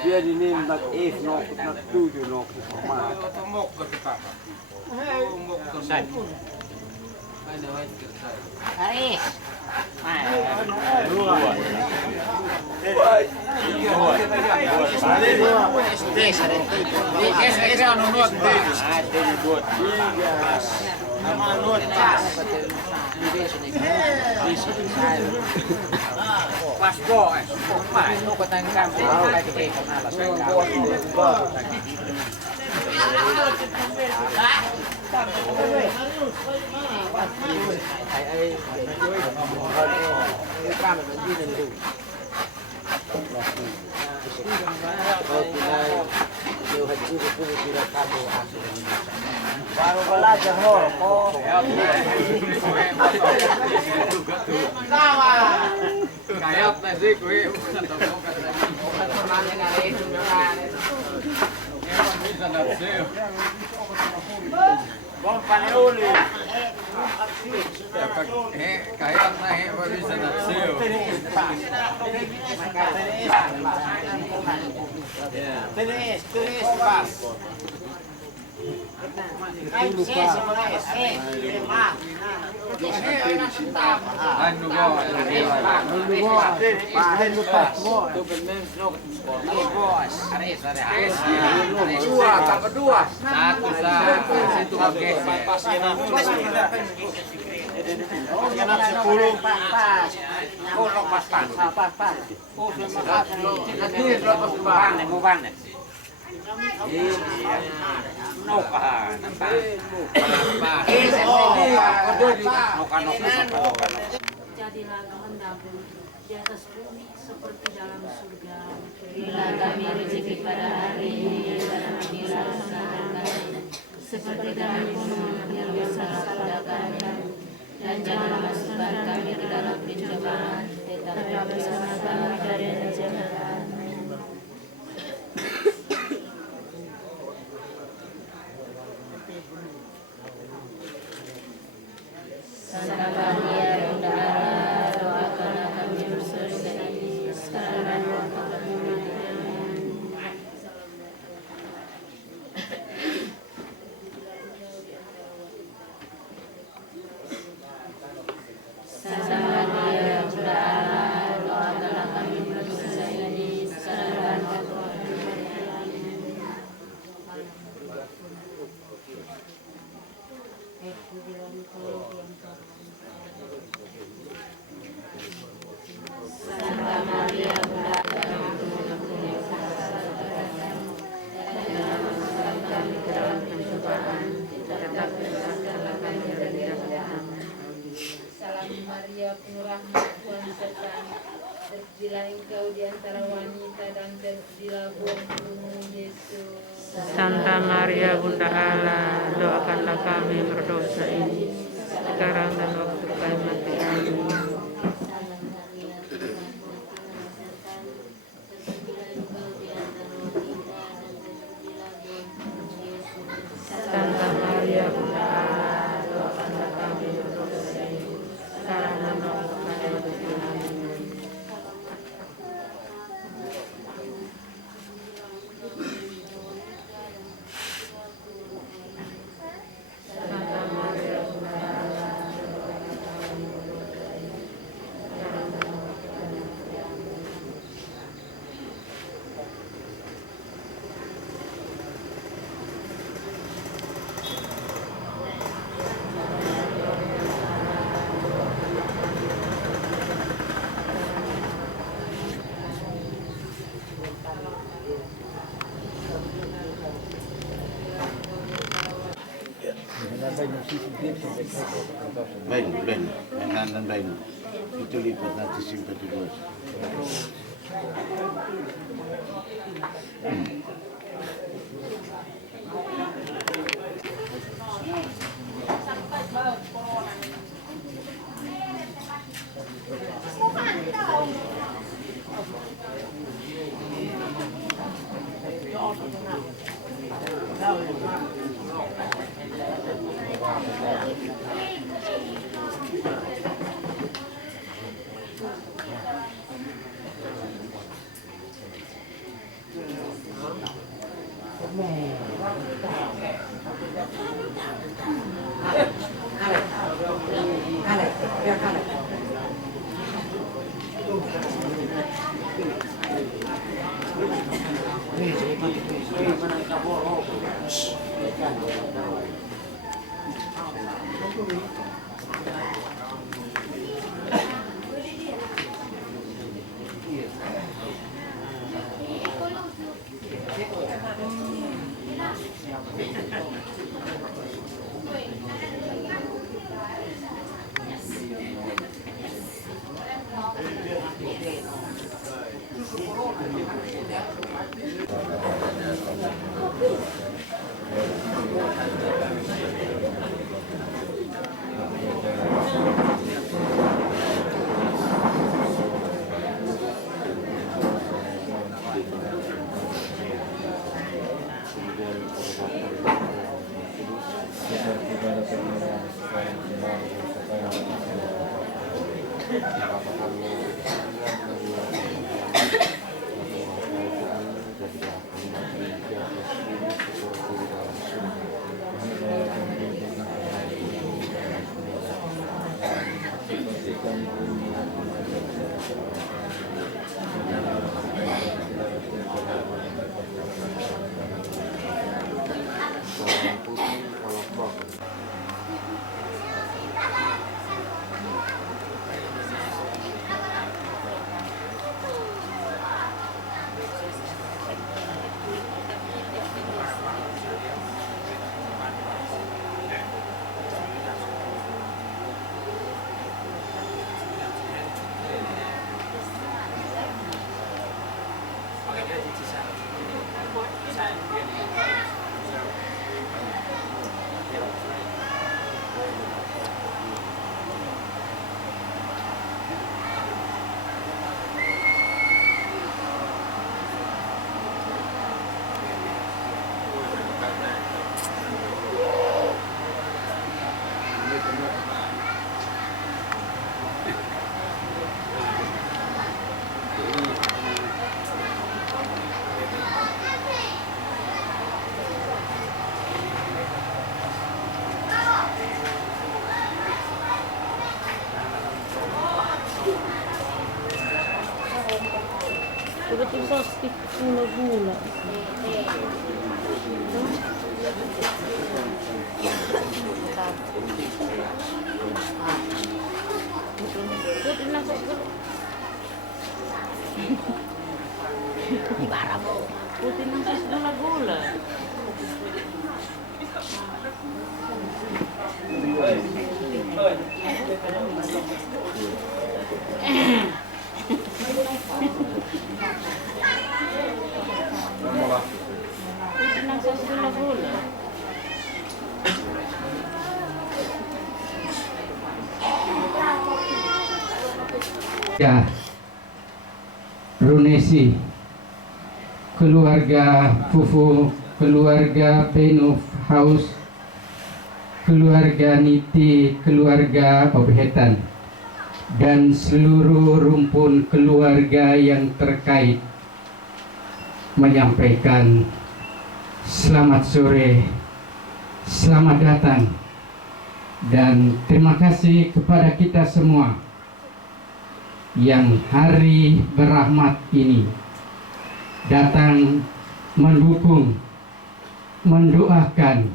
Dia ini nak nok nak tujuh nok sama. Hari. Pas go, mai nó có tăng cam thì cái cái là xoay thầy ấy cam là gì này đủ nhiều hình chữ của cô thì là cam đồ ăn baru belajar hor oh kayak nasi kue bukan toko kata bukan yang ada itu bisa nasi bom paneluli kayak naik bisa nasi tenis pas Jadilah kehendakmu di atas bumi seperti dalam surga. Berilah kami rezeki pada hari ini dan ampunilah kesalahan kami, seperti kami mengampuni kesalahan kami. Dan janganlah masukkan kami ke dalam pencobaan, tetapi bersama kami dari yang jahat. Santa Maria Bunda Allah, doakanlah kami bersaudara ini sekarang dan waktu kami mati. Santa Maria Bunda Allah, doakanlah kami bersaudara ini sekarang dan waktu kami mati. Santa Maria Bunda kami ke dalam pencobaan, tetapi selamatkanlah kami dari yang jahat. Salam Maria, penuh rahmat, Tuhan sertamu. Terpujilah engkau di antara wanita dan terpujilah buah tulungmu Yesus. Santa Maria Bunda Allah, doakanlah kami berdosa ini sekarang dan waktu kami mati. Amin. Santa Maria Bunda Allah, doakanlah kami berdosa ini sekarang dan waktu kami mati. Amin. Santa Maria Ben, yang nan Ben. Itu lipat nanti simpati bos. Betul sostik gula-gula. Putih nang sos gula-gula. Ya, Runesi, keluarga Fufu, keluarga Penuf House, keluarga Niti, keluarga Obhetan, dan seluruh rumpun keluarga yang terkait menyampaikan selamat sore, selamat datang, dan terima kasih kepada kita semua yang hari berahmat ini datang mendukung, mendoakan,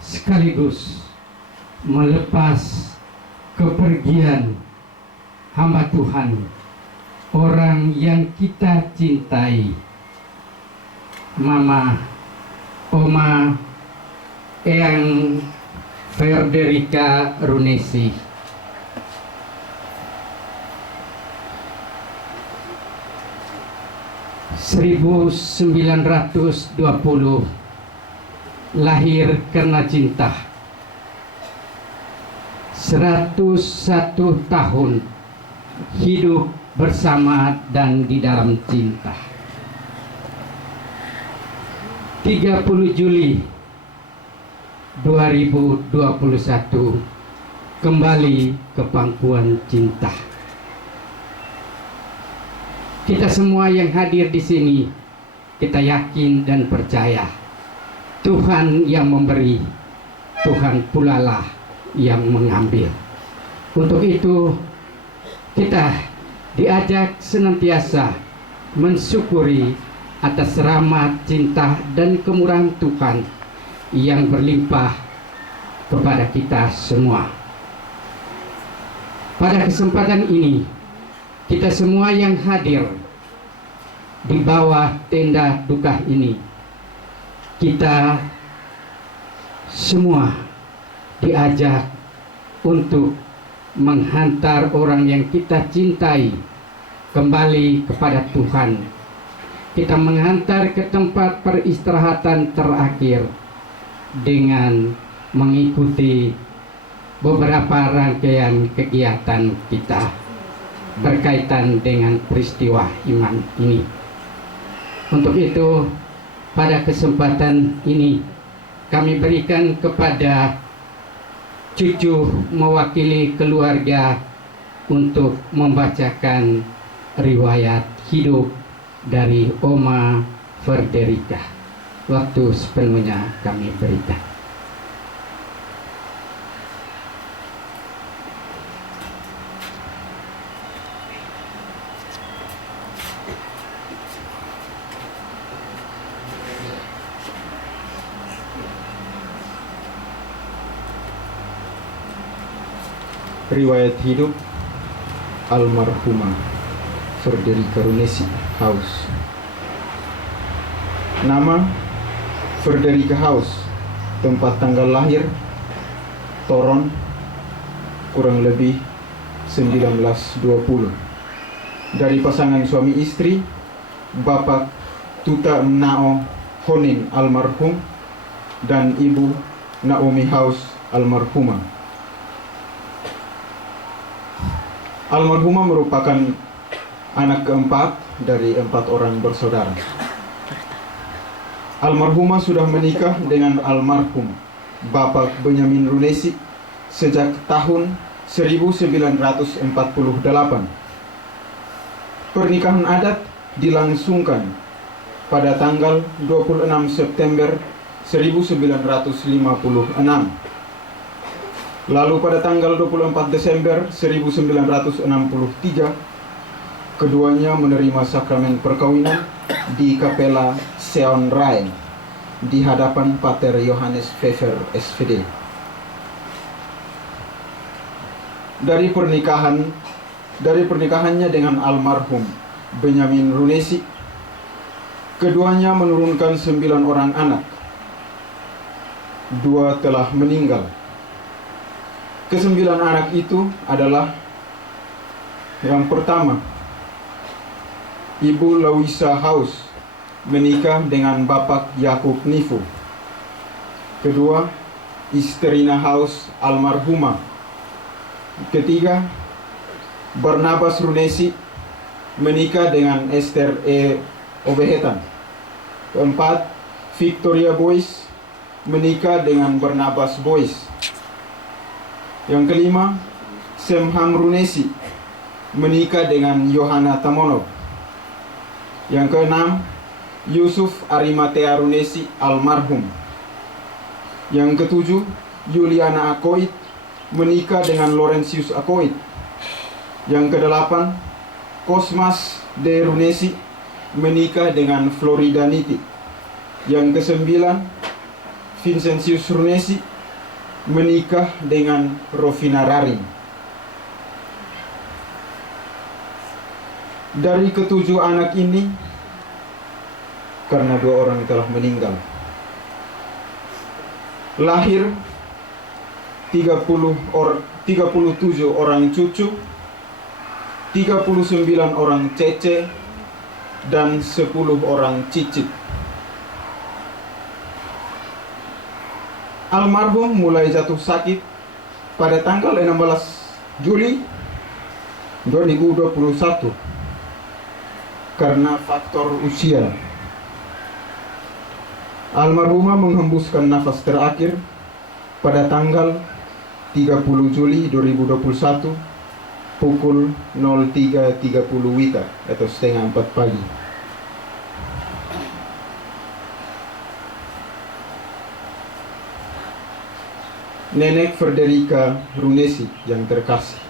sekaligus melepas kepergian hamba Tuhan, orang yang kita cintai, Mama, Oma, Eyang Frederica Runesi. (1920) lahir karena cinta. 101 tahun hidup bersama dan di dalam cinta. 30 Juli 2021 kembali ke pangkuan cinta. Kita semua yang hadir di sini, kita yakin dan percaya Tuhan yang memberi, Tuhan pula lah yang mengambil. Untuk itu kita diajak senantiasa mensyukuri atas rahmat, cinta, dan kemurahan Tuhan yang berlimpah kepada kita semua. Pada kesempatan ini, kita semua yang hadir di bawah tenda duka ini, kita semua diajak untuk menghantar orang yang kita cintai kembali kepada Tuhan. Kita menghantar ke tempat peristirahatan terakhir dengan mengikuti beberapa rangkaian kegiatan kita berkaitan dengan peristiwa iman ini. Untuk itu, pada kesempatan ini kami berikan kepada cucu mewakili keluarga untuk membacakan riwayat hidup dari Oma Frederica. Waktu sepenuhnya kami berikan. Riwayat hidup almarhumah Frederica Runesi House. Nama Frederica House, tempat tanggal lahir Toron, kurang lebih 1920. Dari pasangan suami istri, Bapak Tuta Mnao Honin almarhum dan Ibu Naomi House almarhumah. Almarhumah merupakan anak keempat dari 4 orang bersaudara. Almarhumah sudah menikah dengan almarhum Bapak Benyamin Runesi sejak tahun 1948. Pernikahan adat dilangsungkan pada tanggal 26 September 1956. Lalu pada tanggal 24 Desember 1963, keduanya menerima sakramen perkawinan di Kapela Seon Rain di hadapan Pater Yohanes Pfeffer SVD. Dari pernikahannya dengan almarhum Benyamin Runesi, keduanya menurunkan 9 orang anak. 2 telah meninggal. Ke-9 anak itu adalah yang pertama, Ibu Lawisa House menikah dengan Bapak Yakub Nifu. Kedua, Isterina House almarhumah. Ketiga, Barnabas Runesi menikah dengan Esther E. Obehetan. Keempat, Victoria Boyce menikah dengan Barnabas Boyce. Yang kelima, Semham Runesi menikah dengan Yohana Tamonov. Yang keenam, Yusuf Arimatea Runesi almarhum. Yang ketujuh, Juliana Akoit menikah dengan Laurentius Akoit. Yang kedelapan, Cosmas de Runesi menikah dengan Florida Niti. Yang kesembilan, Vincentius Runesi menikah dengan Rofina Raring. Dari ke-7 anak ini, karena 2 orang telah meninggal, lahir 37 orang cucu, 39 orang cece, dan 10 orang cicit. Almarhum mulai jatuh sakit pada tanggal 16 Juli 2021 karena faktor usia. Almarhumah menghembuskan nafas terakhir pada tanggal 30 Juli 2021 pukul 03.30 WITA atau setengah 4 pagi. Nenek Frederica Runesi yang terkasih,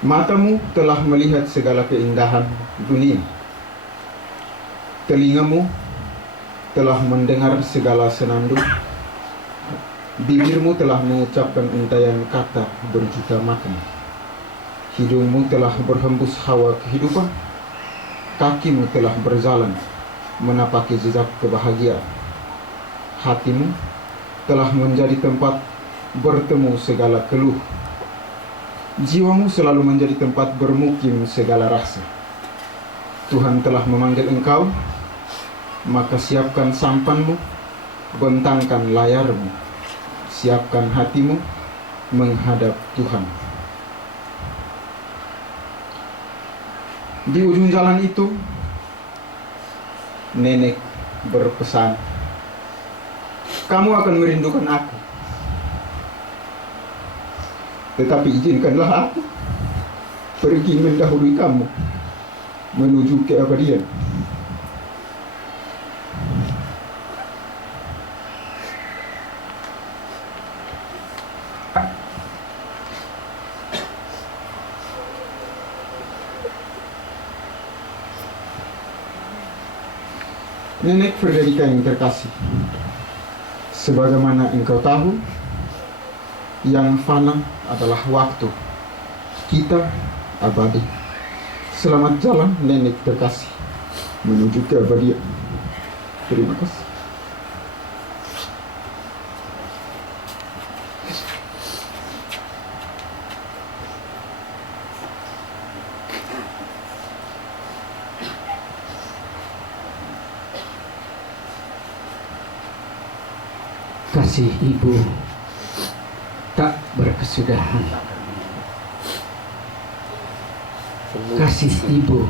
matamu telah melihat segala keindahan dunia. Telingamu telah mendengar segala senandung. Bibirmu telah mengucapkan untayan kata berjuta makna. Hidungmu telah berhembus hawa kehidupan. Kakimu telah berjalan menapaki jejak kebahagiaan. Hatimu telah menjadi tempat bertemu segala keluh. Jiwamu selalu menjadi tempat bermukim segala rasa. Tuhan telah memanggil engkau, maka siapkan sampanmu, bentangkan layarmu, siapkan hatimu menghadap Tuhan. Di ujung jalan itu, nenek berpesan, kamu akan merindukan aku, tetapi izinkanlah aku pergi mendahului kamu menuju keabadian. Nenek Frederica yang terkasih, sebagaimana engkau tahu, yang fana adalah waktu, kita abadi. Selamat jalan nenek terkasih menuju keabadian. Terima kasih. Kasih ibu tak berkesudahan. Kasih ibu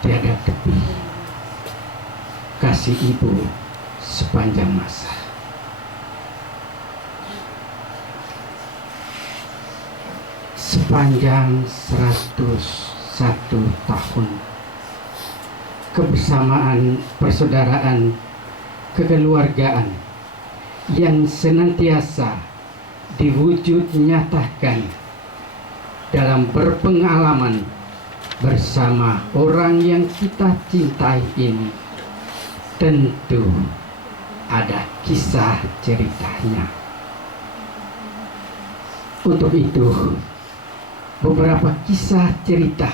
tiada tepi. Kasih ibu sepanjang masa. Sepanjang 101 tahun kebersamaan, persaudaraan, kekeluargaan yang senantiasa diwujud nyatakan dalam berpengalaman bersama orang yang kita cintai ini, tentu ada kisah ceritanya. Untuk itu, beberapa kisah cerita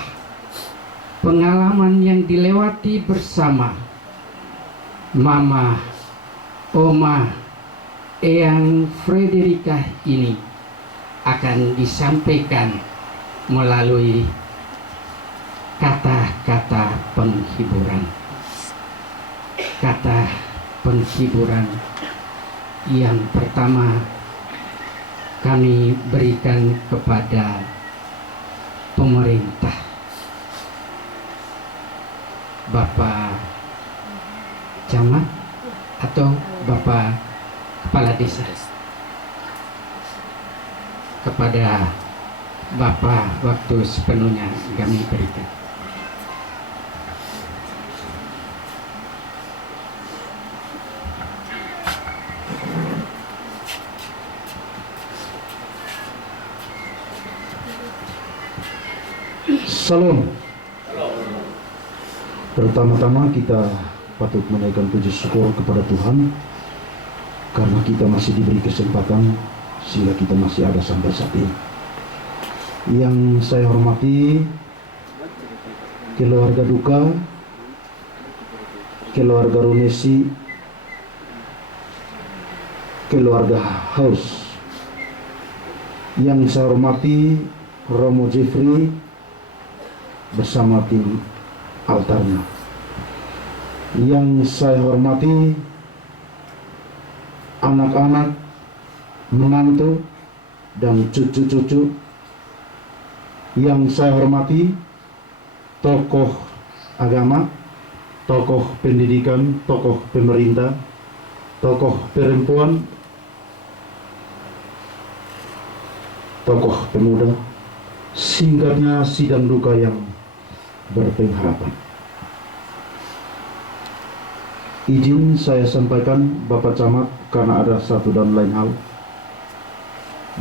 pengalaman yang dilewati bersama Mama, Oma, Eyang Frederica ini akan disampaikan melalui kata-kata penghiburan. Kata penghiburan yang pertama kami berikan kepada pemerintah, Bapak Camat atau Bapak Kepala Desa. Kepada Bapak waktu sepenuhnya kami berikan. Salam. Pertama-tama kita patut menaikkan puji syukur kepada Tuhan karena kita masih diberi kesempatan sehingga kita masih ada sampai saat ini. Yang saya hormati keluarga duka keluarga Runesi, keluarga Haus. Yang saya hormati Romo Jeffrey bersama tim altarnya. Yang saya hormati anak-anak, menantu, dan cucu-cucu. Yang saya hormati tokoh agama, tokoh pendidikan, tokoh pemerintah, tokoh perempuan, tokoh pemuda, singkatnya sidang duka yang berpengharapan. Izin saya sampaikan Bapak Camat, karena ada satu dan lain hal,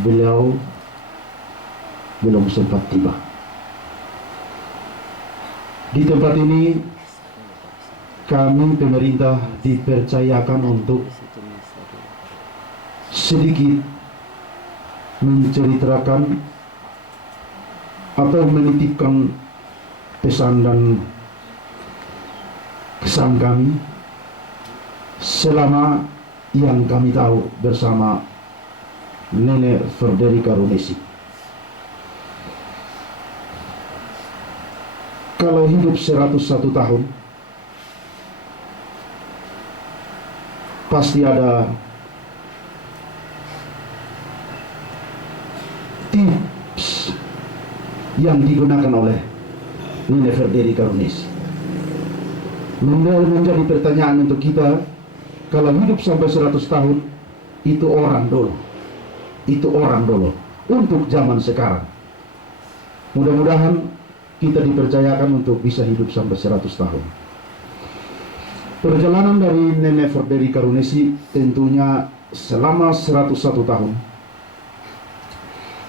beliau belum sempat tiba. Di tempat ini kami pemerintah dipercayakan untuk sedikit menceritakan atau menitipkan pesan dan kesan kami selama yang kami tahu bersama Nenek Frederica Runesi. Kalau hidup 101 tahun, pasti ada tips yang digunakan oleh Nenek Frederica Runesi. Menjadi pertanyaan untuk kita, kalau hidup sampai 100 tahun, itu orang dulu. Itu orang dulu. Untuk zaman sekarang, mudah-mudahan kita dipercayakan untuk bisa hidup sampai 100 tahun. Perjalanan dari Nenek Frederica Runesi tentunya selama 101 tahun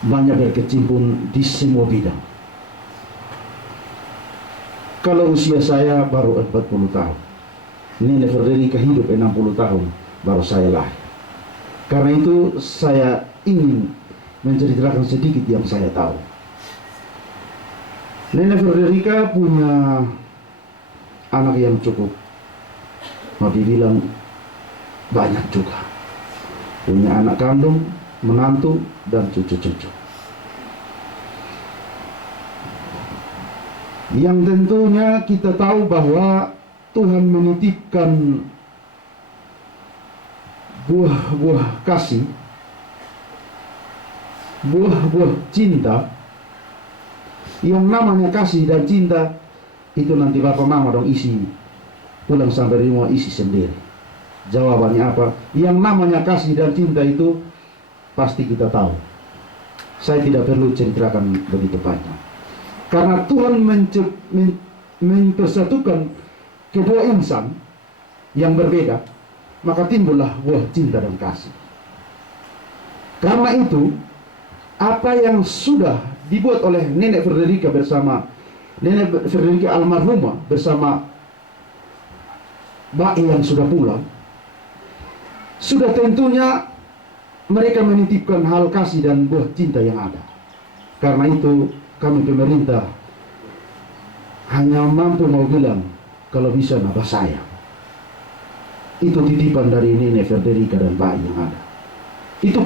banyak berkecimpung di semua bidang. Kalau usia saya baru 40 tahun, Nenek Frederica hidup 60 tahun, baru saya lahir. Karena itu saya ingin menceritakan sedikit yang saya tahu. Nenek Frederica punya anak yang cukup, mau dibilang banyak juga. Punya anak kandung, menantu, dan cucu-cucu. Yang tentunya kita tahu bahwa Tuhan menitipkan buah-buah kasih, buah-buah cinta. Yang namanya kasih dan cinta itu nanti bapak mama dong isi, pulang sampai rumah isi sendiri. Jawabannya apa? Yang namanya kasih dan cinta itu pasti kita tahu. Saya tidak perlu ceritakan begitu banyak. Karena Tuhan mempersatukan kedua insan yang berbeda, maka timbullah buah cinta dan kasih. Karena itu, apa yang sudah dibuat oleh Nenek Frederica bersama Nenek Frederica almarhumah bersama Mbak yang sudah pulang, sudah tentunya mereka menitipkan hal kasih dan buah cinta yang ada. Karena itu kami pemerintah hanya mampu mau bilang kalau bisa nambah sayang. Itu titipan dari Nenek Frederica dan bayi yang ada. Itu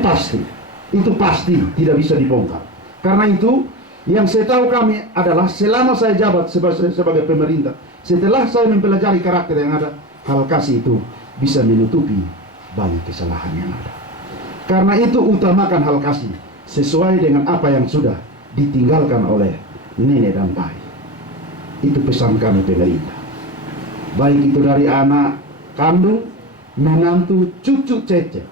pasti tidak bisa dibongkar. Karena itu yang saya tahu kami adalah selama saya jabat sebagai pemerintah, setelah saya mempelajari karakter yang ada, hal kasih itu bisa menutupi banyak kesalahan yang ada. Karena itu utamakan hal kasih sesuai dengan apa yang sudah ditinggalkan oleh nenek dan bayi. Itu pesan kami pemerintah. Baik itu dari anak kandung, menantu, cucu, cece.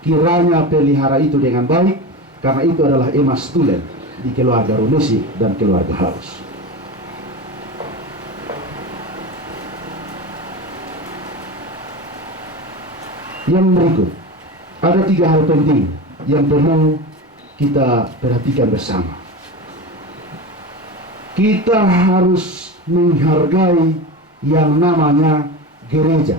Kiranya pelihara itu dengan baik, karena itu adalah emas tulen di keluarga Runesi dan keluarga Haus. Yang berikut, ada 3 hal penting yang perlu kita perhatikan bersama. Kita harus menghargai yang namanya gereja.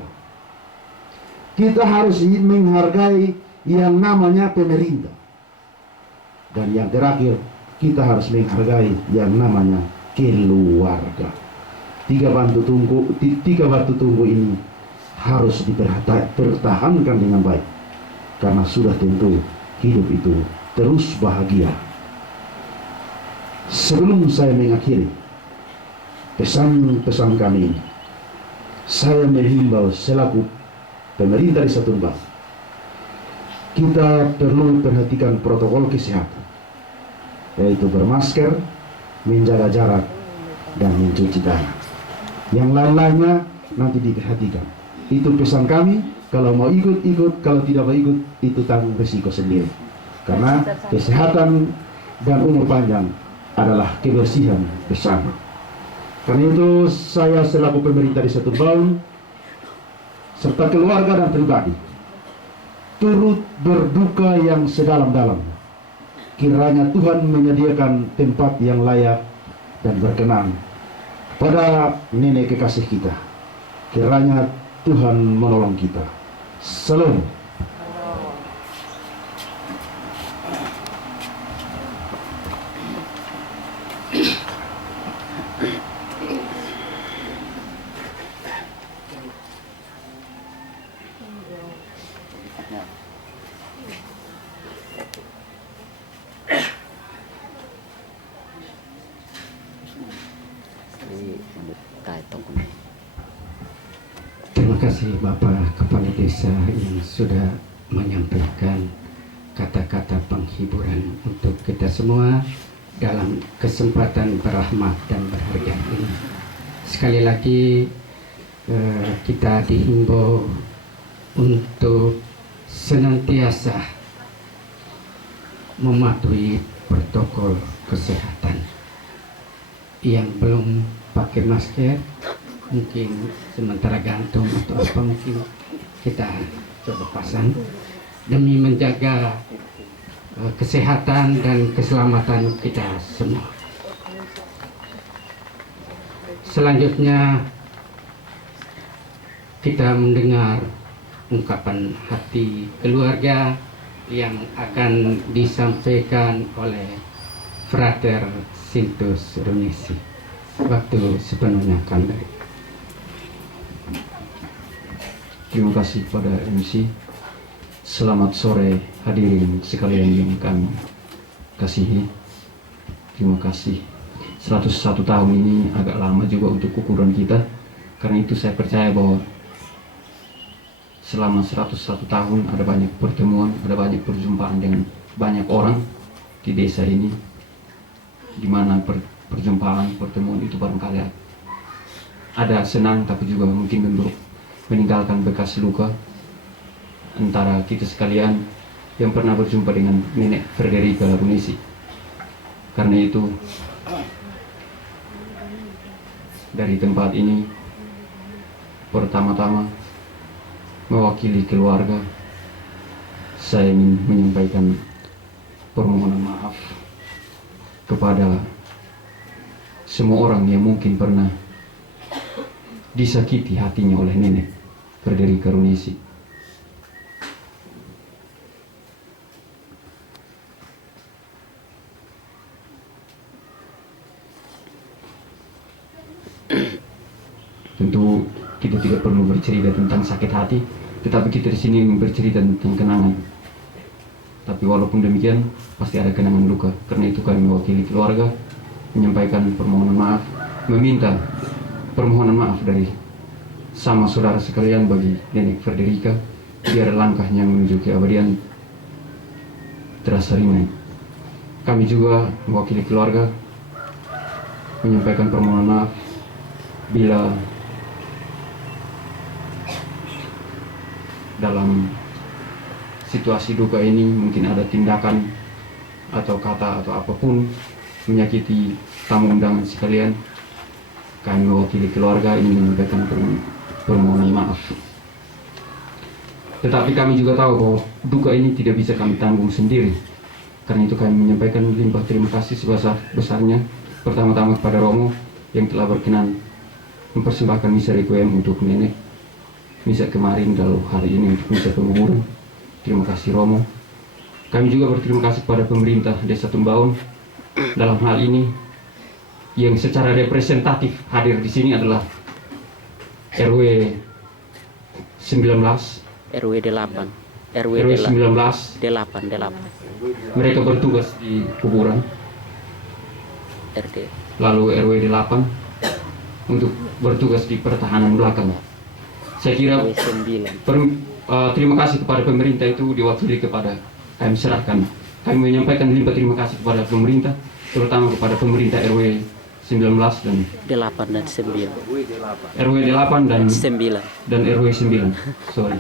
Kita harus menghargai yang namanya pemerintah. Dan yang terakhir, kita harus menghargai yang namanya keluarga. tiga batu tunggu ini harus dipertahankan dengan baik, karena sudah tentu hidup itu terus bahagia. Sebelum saya mengakhiri pesan-pesan kami ini, saya menghimbau selaku pemerintah Desa Tumbang, kita perlu perhatikan protokol kesehatan, yaitu bermasker, menjaga jarak, dan mencuci tangan. Yang lain-lainnya nanti diperhatikan. Itu pesan kami. Kalau mau ikut, kalau tidak mau ikut, itu tanggung risiko sendiri. Karena kesehatan dan umur panjang adalah kebersihan bersama. Karena itu saya selaku pemerintah Desa Tumbang serta keluarga dan pribadi turut berduka yang sedalam-dalamnya. Kiranya Tuhan menyediakan tempat yang layak dan berkenan pada nenek kekasih kita. Kiranya Tuhan menolong kita. Salam. Terima kasih Bapak Kepala Desa yang sudah menyampaikan kata-kata penghiburan untuk kita semua dalam kesempatan berahmat dan berharga ini. Sekali lagi kita dihimbau untuk senantiasa mematuhi protokol kesehatan. Yang belum pakai masker mungkin sementara gantung atau apa, mungkin kita coba pasang demi menjaga kesehatan dan keselamatan kita semua. Selanjutnya kita mendengar ungkapan hati keluarga yang akan disampaikan oleh Frater Sintus Runisi. Waktu sepenuhnya kami. Terima kasih kepada MC. Selamat sore hadirin sekalian yang kami kasihi. Terima kasih. 101 tahun ini agak lama juga untuk ukuran kita. Karena itu saya percaya bahwa selama 101 tahun ada banyak pertemuan, ada banyak perjumpaan dengan banyak orang di desa ini, di mana pertemuan itu barangkali ada senang tapi juga mungkin meninggalkan bekas luka antara kita sekalian yang pernah berjumpa dengan Nenek Frederica Runisi. Karena itu dari tempat ini pertama-tama mewakili keluarga, saya ingin menyampaikan permohonan maaf kepada semua orang yang mungkin pernah disakiti hatinya oleh Nenek Frederica Runisi. Tentu kita tidak perlu bercerita tentang sakit hati, tetapi kita di sini ingin bercerita tentang kenangan. Tapi walaupun demikian, pasti ada kenangan luka. Karena itu kami mewakili keluarga menyampaikan permohonan maaf, meminta permohonan maaf dari sama saudara sekalian bagi Nenek Frederica, biar langkahnya menuju keabadian terasa ringan. Kami juga mewakili keluarga menyampaikan permohonan maaf bila dalam situasi duka ini mungkin ada tindakan atau kata atau apapun menyakiti tamu undangan sekalian. Kami mewakili keluarga ingin menyampaikan permohonan maaf. Tetapi kami juga tahu bahwa duka ini tidak bisa kami tanggung sendiri. Karena itu kami menyampaikan limpah terima kasih sebesar-besarnya pertama-tama kepada Romo yang telah berkenan mempersembahkan misa requiem untuk Nenek. Misa kemarin lalu hari ini untuk misa penguburan. Terima kasih Romo. Kami juga berterima kasih kepada pemerintah Desa Tumbaun dalam hal ini yang secara representatif hadir di sini adalah RW 19, RW 8. RW 19. 8. Mereka bertugas di kuburan. RD. Lalu RW 8 untuk bertugas di pertahanan belakang. Saya kira RW 9. terima kasih kepada pemerintah itu diwakili kepada kami serahkan. Kami menyampaikan limpah terima kasih kepada pemerintah, terutama kepada pemerintah RW 19 dan 8 dan 9. RW 8 dan 9. dan RW 9. Sorry.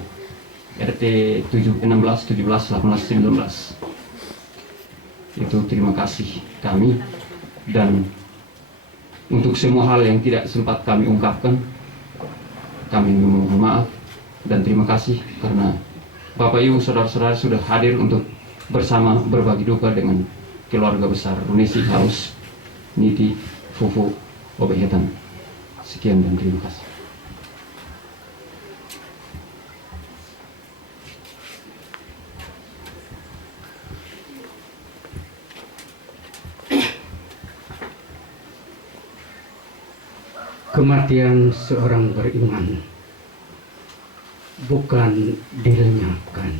RT 16, 17, 18, 19. Itu terima kasih kami, dan untuk semua hal yang tidak sempat kami ungkapkan, kami memohon maaf dan terima kasih karena Bapak Ibu saudara-saudara sudah hadir untuk bersama berbagi duka dengan keluarga besar Runesi Haus Niti Fufu Obehetan. Sekian dan terima kasih. Kematian seorang beriman bukan dilenyapkan,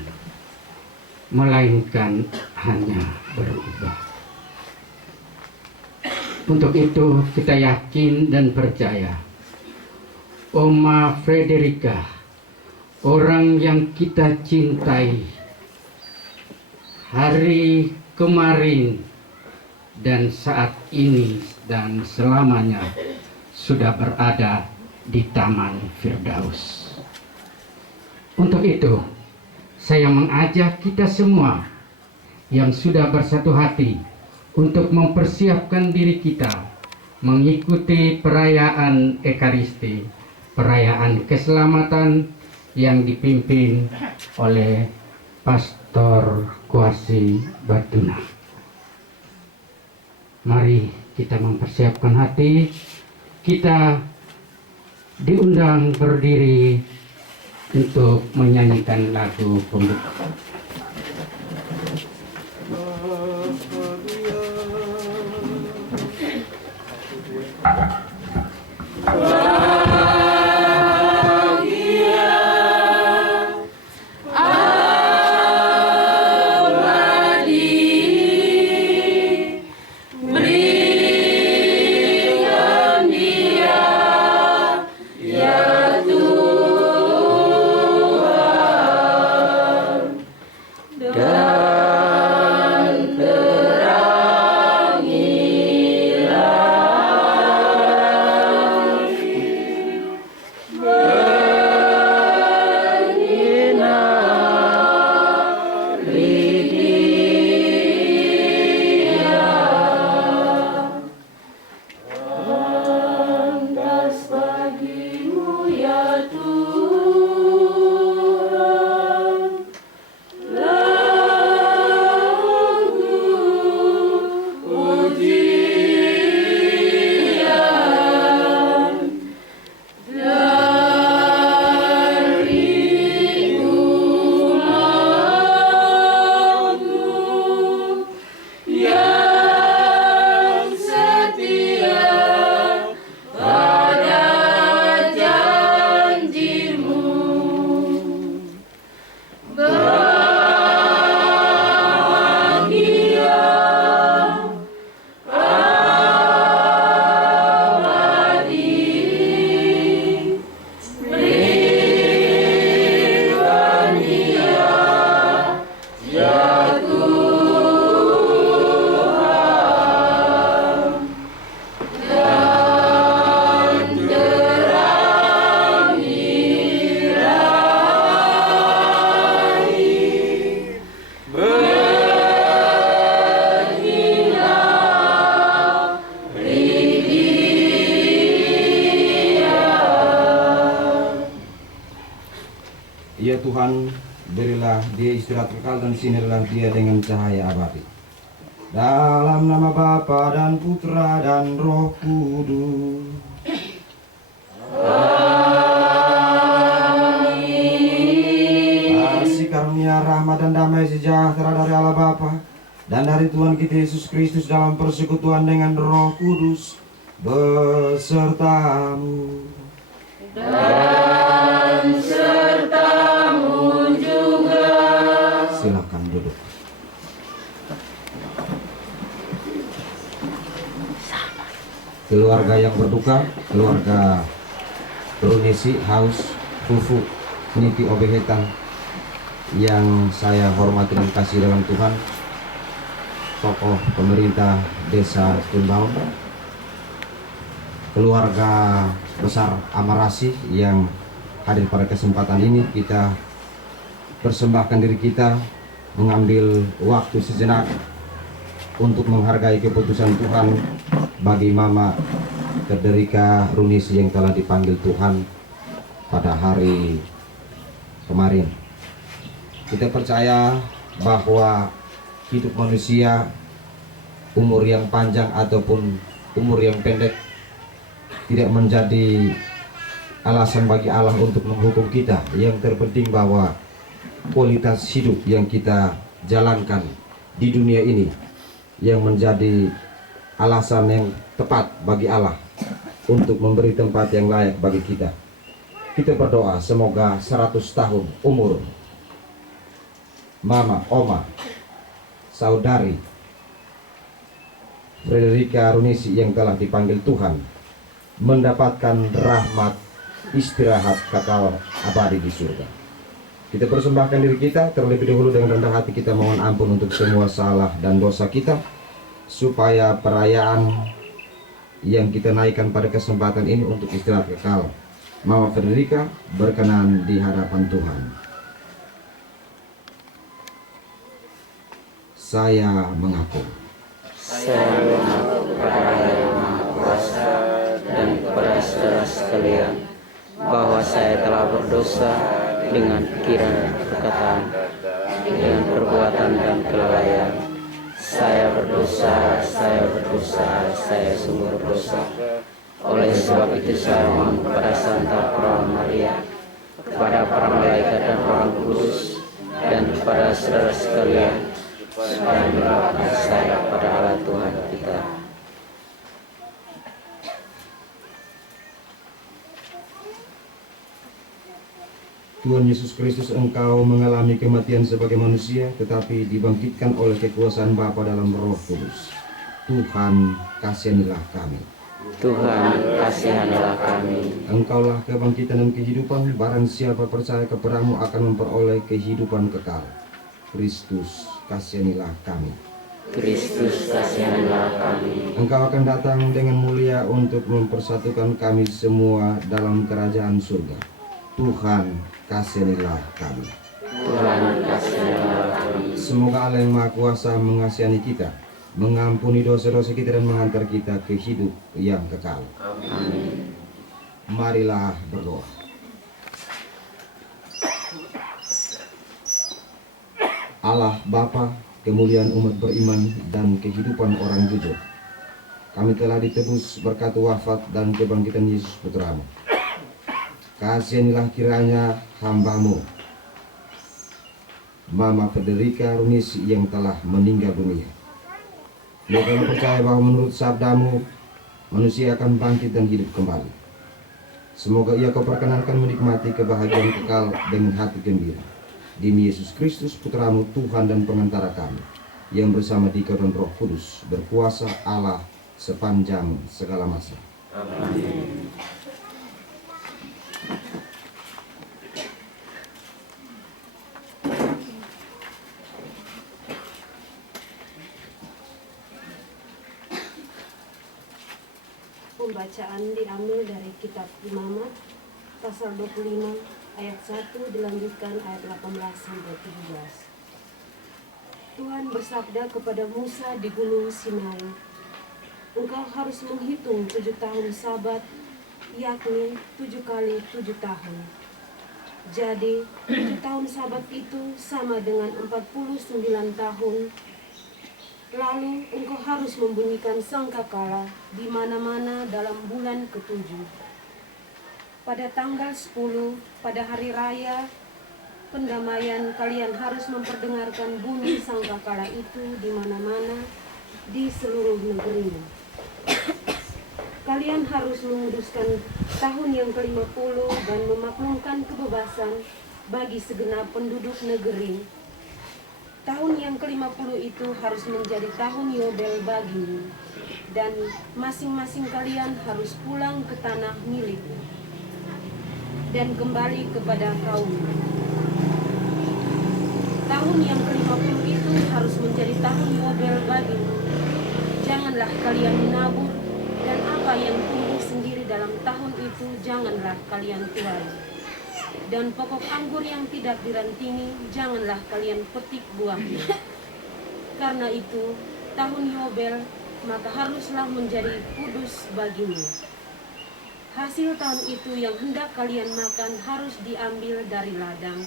melainkan hanya berubah. Untuk itu kita yakin dan percaya Oma Frederica, orang yang kita cintai, hari kemarin dan saat ini dan selamanya sudah berada di Taman Firdaus. Untuk itu, saya mengajak kita semua yang sudah bersatu hati untuk mempersiapkan diri kita mengikuti perayaan Ekaristi, perayaan keselamatan yang dipimpin oleh Pastor Kuasi Batuna. Mari kita mempersiapkan hati. Kita diundang berdiri untuk menyanyikan lagu pembuka. Ya Tuhan, berilah dia istirahat kekal dan sinirlah dia dengan cahaya abadi. Dalam nama Bapa dan Putra dan Roh Kudus. Kasih karunia, rahmat dan damai sejahtera dari Allah Bapa dan dari Tuhan kita Yesus Kristus dalam persekutuan dengan Roh Kudus besertamu. Dan sertamu juga. Silakan duduk. Keluarga yang berduka, keluarga Runisi, Haus, Fufu, Niti Obehetan yang saya hormati dan kasih dalam Tuhan, tokoh pemerintah desa Tumbau, keluarga besar Amarasi yang hadir pada kesempatan ini, kita persembahkan diri kita mengambil waktu sejenak untuk menghargai keputusan Tuhan bagi Mama Frederica Runisi yang telah dipanggil Tuhan pada hari kemarin. Kita percaya bahwa hidup manusia, umur yang panjang ataupun umur yang pendek, tidak menjadi alasan bagi Allah untuk menghukum kita. Yang terpenting bahwa kualitas hidup yang kita jalankan di dunia ini yang menjadi alasan yang tepat bagi Allah untuk memberi tempat yang layak bagi kita. Kita berdoa semoga 100 tahun umur Mama, Oma, Saudari Frederica Runisi yang telah dipanggil Tuhan mendapatkan rahmat istirahat kekal abadi di surga. Kita persembahkan diri kita terlebih dahulu dengan rendah hati, kita mohon ampun untuk semua salah dan dosa kita, supaya perayaan yang kita naikkan pada kesempatan ini untuk istirahat kekal Mama Frederica berkenan di hadapan Tuhan. Saya mengaku kepada Yang Maha Kuasa dan kepada saudara sekalian bahwa saya telah berdosa dengan pikiran dan perkataan, dengan perbuatan dan kelalaian. Saya berdosa, saya sungguh berdosa. Oleh sebab itu saya mohon kepada Santa Perawan Maria, kepada para malaikat dan orang kudus, dan kepada saudara sekalian, supaya menyelamatkan saya pada Allah Tuhan kita. Tuhan Yesus Kristus, Engkau mengalami kematian sebagai manusia, tetapi dibangkitkan oleh kekuasaan Bapa dalam Roh Kudus. Tuhan, kasihanilah kami. Tuhan, kasihanilah kami. Engkaulah kebangkitan dan kehidupan, barang siapa percaya kepadamu akan memperoleh kehidupan kekal. Kristus, kasihanilah kami. Kristus, kasihanilah kami. Engkau akan datang dengan mulia untuk mempersatukan kami semua dalam kerajaan surga. Tuhan, kasihanilah kami. Tuhan, kasihanilah kami. Semoga Allah yang Maha Kuasa mengasihani kita, mengampuni dosa-dosa kita dan mengantar kita ke hidup yang kekal. Amin. Marilah berdoa. Allah Bapa, kemuliaan umat beriman dan kehidupan orang jujur, kami telah ditebus berkat wafat dan kebangkitan Yesus Putra-Mu. Kasihanilah kiranya hamba-Mu Mama Frederica Runisi yang telah meninggal dunia. Kami percaya bahwa menurut sabda-Mu, manusia akan bangkit dan hidup kembali. Semoga ia Kau perkenankan menikmati kebahagiaan kekal dengan hati gembira. Demi Yesus Kristus, Putra-Mu, Tuhan dan pengantara kami, yang bersama Dikau dan Roh Kudus, berkuasa Allah sepanjang segala masa. Amin. Pembacaan diambil dari kitab Imamat pasal 25 ayat 1 dilanjutkan ayat 18 sampai 17. Tuhan bersabda kepada Musa di Gunung Sinai, engkau harus menghitung 7 tahun Sabat, yakni 7 kali 7 tahun. Jadi 7 tahun Sabat itu sama dengan 49 tahun. Lalu engkau harus membunyikan sangkakala di mana-mana dalam bulan ke-7. Pada tanggal 10, pada hari raya pendamaian, kalian harus memperdengarkan bunyi sangkakala itu di mana-mana di seluruh negerimu. kalian harus menguduskan tahun yang ke-50 dan memaklumkan kebebasan bagi segenap penduduk negeri. Tahun yang ke-50 itu harus menjadi tahun Yobel bagimu, dan masing-masing kalian harus pulang ke tanah miliknya dan kembali kepada kaum. Tahun yang ke-50 itu harus menjadi tahun Yobel bagimu. Janganlah kalian menabur, dan apa yang tumbuh sendiri dalam tahun itu janganlah kalian tuai. Dan pokok anggur yang tidak dirantingi janganlah kalian petik buahnya. Karena itu tahun Yobel maka haruslah menjadi kudus bagimu. Hasil tahun itu yang hendak kalian makan harus diambil dari ladang.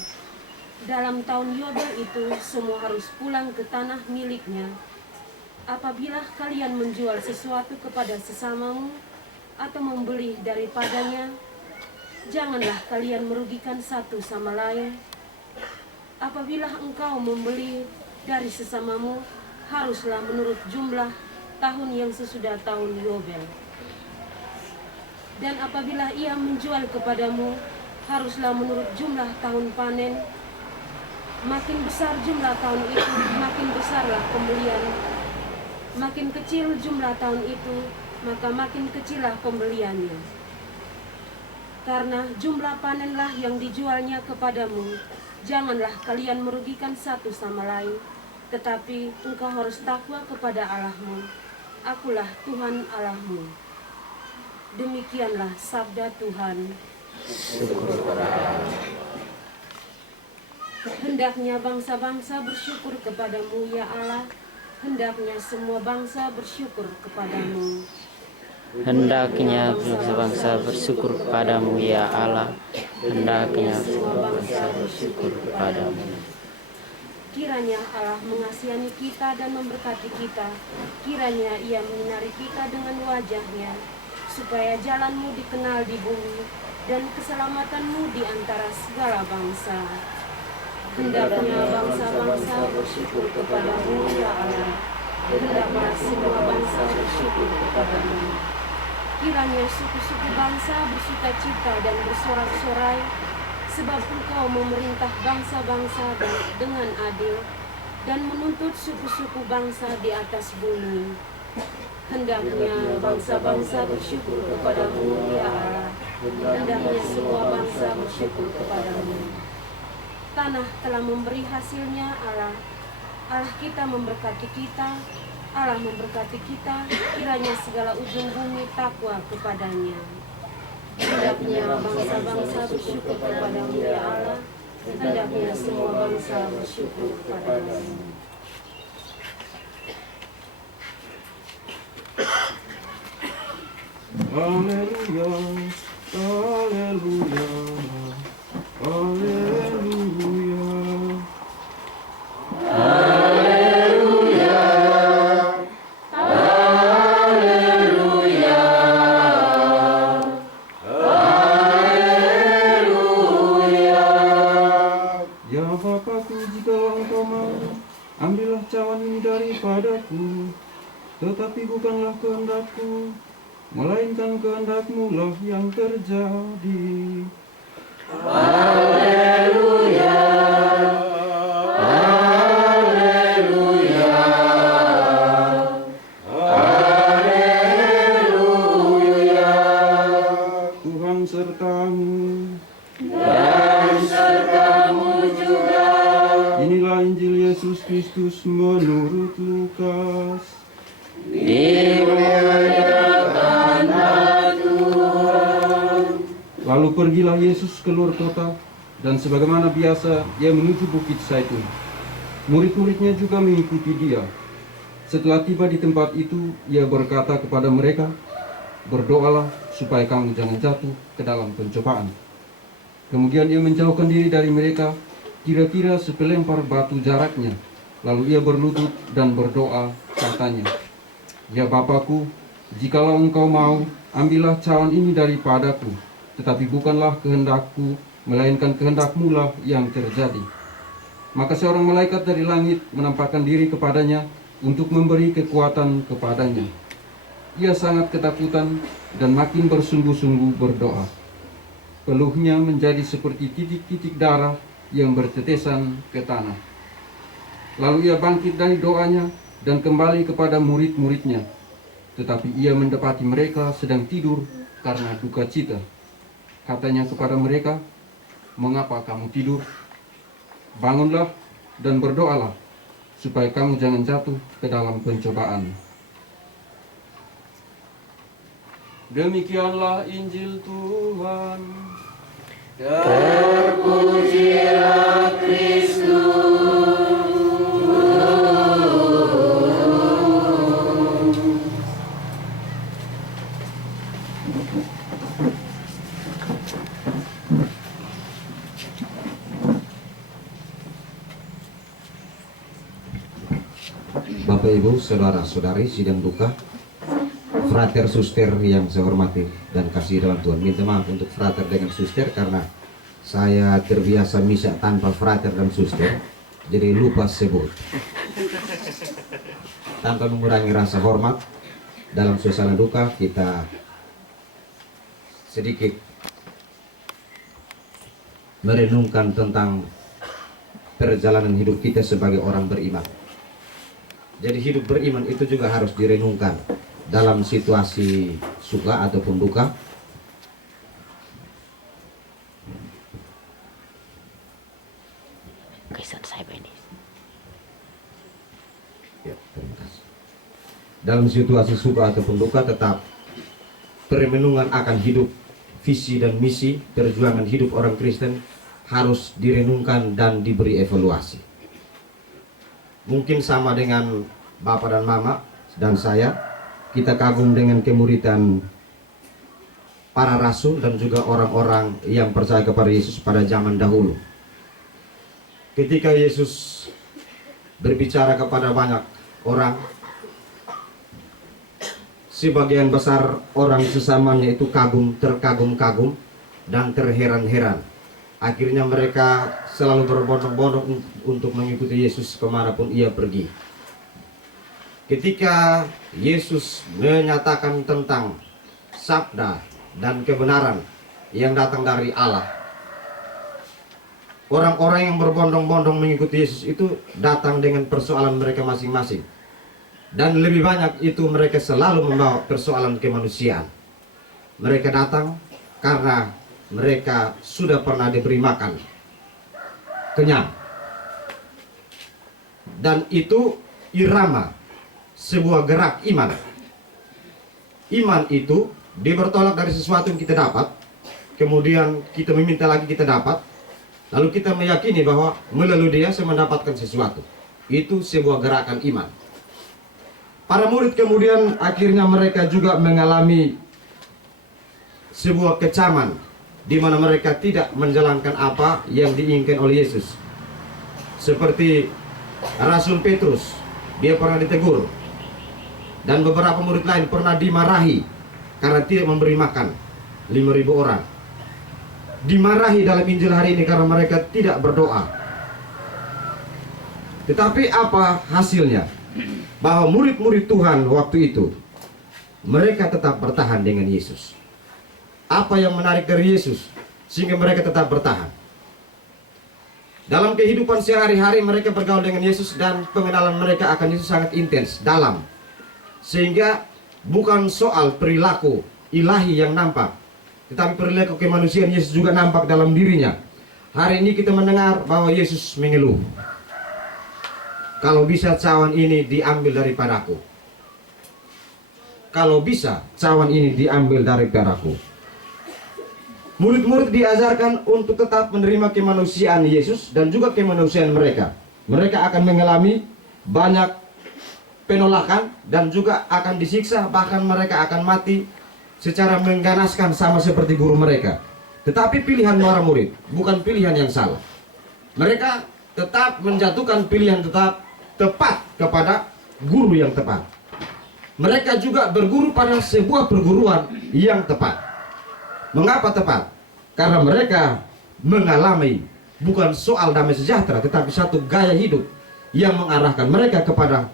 Dalam tahun Yobel itu semua harus pulang ke tanah miliknya. Apabila kalian menjual sesuatu kepada sesamamu atau membeli daripadanya, janganlah kalian merugikan satu sama lain. Apabila engkau membeli dari sesamamu, haruslah menurut jumlah tahun yang sesudah tahun Yobel. Dan apabila ia menjual kepadamu, haruslah menurut jumlah tahun panen. Makin besar jumlah tahun itu, makin besarlah pembelian. Makin kecil jumlah tahun itu, maka makin kecillah pembeliannya. Karena jumlah panenlah yang dijualnya kepadamu, janganlah kalian merugikan satu sama lain, tetapi engkau harus takwa kepada Allahmu. Akulah Tuhan Allahmu. Demikianlah sabda Tuhan. Hendaknya bangsa-bangsa bersyukur kepadamu, ya Allah. Hendaknya semua bangsa bersyukur kepadamu. Hendaknya bangsa-bangsa bersyukur kepadamu, ya Allah. Hendaknya semua bangsa bersyukur kepadamu. Kiranya Allah mengasihani kita dan memberkati kita. Kiranya Ia menyinari kita dengan wajah-Nya, supaya jalanmu dikenal di bumi dan keselamatanmu di antara segala bangsa. Hendaknya bangsa-bangsa bersyukur kepadamu, ya Allah. Hendaklah semua bangsa bersyukur kepadamu. Kiranya suku-suku bangsa bersukacita dan bersorak-sorai, sebab Engkau memerintah bangsa-bangsa dengan adil dan menuntut suku-suku bangsa di atas bumi. Hendaknya bangsa-bangsa bersyukur kepadamu, ya Allah. Hendaknya semua bangsa bersyukur kepadamu. Tanah telah memberi hasilnya, Allah. Allah kita memberkati kita. Allah memberkati kita. Kiranya segala ujung bumi takwa kepadanya. Hendaknya bangsa-bangsa bersyukur kepadamu, ya Allah. Hendaknya semua bangsa bersyukur kepadamu. Haleluya, haleluya, haleluya. Haleluya, haleluya, haleluya. Ya Bapakku, jikalau Engkau mau, ambillah cawan ini daripadaku, tetapi bukanlah kehendakku, melainkan kehendak-Mu lah yang terjadi. Haleluya, haleluya, haleluya. Tuhan sertamu dan sertamu juga. Inilah Injil Yesus Kristus menurut Lukas. Dimuliakanlah Tuhan. Lalu pergilah Yesus keluar kota, dan sebagaimana biasa Ia menuju Bukit Zaitun. Murid-muridnya juga mengikuti Dia. Setelah tiba di tempat itu, Ia berkata kepada mereka, "Berdoalah supaya kamu jangan jatuh ke dalam pencobaan." Kemudian Ia menjauhkan diri dari mereka, kira-kira sepelempar batu jaraknya. Lalu Ia berlutut dan berdoa, katanya, "Ya Bapakku, jikalau Engkau mau, ambillah cawan ini daripadaku, tetapi bukanlah kehendakku, melainkan kehendak-Mu lah yang terjadi." Maka seorang malaikat dari langit menampakkan diri kepadanya untuk memberi kekuatan kepadanya. ia sangat ketakutan dan makin bersungguh-sungguh berdoa. Peluhnya menjadi seperti titik-titik darah yang bertetesan ke tanah. Lalu ia bangkit dari doanya dan kembali kepada murid-muridnya. Tetapi ia mendapati mereka sedang tidur karena duka cita. Katanya kepada mereka, "Mengapa kamu tidur? Bangunlah dan berdoalah, supaya kamu jangan jatuh ke dalam pencobaan." Demikianlah Injil Tuhan. Terpujilah Kristus. Bapak Ibu, saudara-saudari, sidang duka, frater suster yang saya hormati dan kasih dalam Tuhan. Minta maaf untuk frater dengan suster karena saya terbiasa misa tanpa frater dan suster, jadi lupa sebut. Tanpa mengurangi rasa hormat, dalam suasana duka kita sedikit merenungkan tentang perjalanan hidup kita sebagai orang beriman. Jadi hidup beriman itu juga harus direnungkan dalam situasi suka ataupun duka. Ya, terima kasih. Dalam situasi suka ataupun duka tetap perenungan akan hidup, visi dan misi perjuangan hidup orang Kristen harus direnungkan dan diberi evaluasi. Mungkin sama dengan Bapak dan Mama dan saya, kita kagum dengan kemuridan para rasul dan juga orang-orang yang percaya kepada Yesus pada zaman dahulu. Ketika Yesus berbicara kepada banyak orang, sebagian besar orang sesamanya itu terkagum-kagum dan terheran-heran. Akhirnya mereka selalu berbondong-bondong untuk mengikuti Yesus kemanapun ia pergi. Ketika Yesus menyatakan tentang sabda dan kebenaran yang datang dari Allah, orang-orang yang berbondong-bondong mengikuti Yesus itu datang dengan persoalan mereka masing-masing. Dan lebih banyak itu mereka selalu membawa persoalan kemanusiaan. Mereka datang karena mereka sudah pernah diberi makan kenyang, dan itu irama sebuah gerak iman. Iman itu dia bertolak dari sesuatu yang kita dapat, kemudian kita meminta lagi kita dapat, lalu kita meyakini bahwa melalui dia saya mendapatkan sesuatu. Itu sebuah gerakan iman. Para murid kemudian akhirnya mereka juga mengalami sebuah kecaman di mana mereka tidak menjalankan apa yang diinginkan oleh Yesus. Seperti Rasul Petrus, dia pernah ditegur, dan beberapa murid lain pernah dimarahi karena tidak memberi makan 5.000 orang. Dimarahi dalam Injil hari ini karena mereka tidak berdoa. Tetapi apa hasilnya? Bahwa murid-murid Tuhan waktu itu mereka tetap bertahan dengan Yesus. Apa yang menarik dari Yesus sehingga mereka tetap bertahan? Dalam kehidupan sehari-hari mereka bergaul dengan Yesus dan pengenalan mereka akan Yesus sangat intens, dalam. Sehingga bukan soal perilaku ilahi yang nampak, tetapi perilaku kemanusiaan Yesus juga nampak dalam dirinya. Hari ini kita mendengar bahwa Yesus mengeluh, "Kalau bisa cawan ini diambil daripadaku. Kalau bisa cawan ini diambil daripadaku." Murid-murid diajarkan untuk tetap menerima kemanusiaan Yesus dan juga kemanusiaan mereka. Mereka akan mengalami banyak penolakan dan juga akan disiksa, bahkan mereka akan mati secara mengganaskan sama seperti guru mereka. Tetapi pilihan para murid bukan pilihan yang salah. Mereka tetap menjatuhkan pilihan tepat kepada guru yang tepat. Mereka juga berguru pada sebuah perguruan yang tepat. Mengapa tepat? Karena mereka mengalami bukan soal damai sejahtera, tetapi satu gaya hidup yang mengarahkan mereka kepada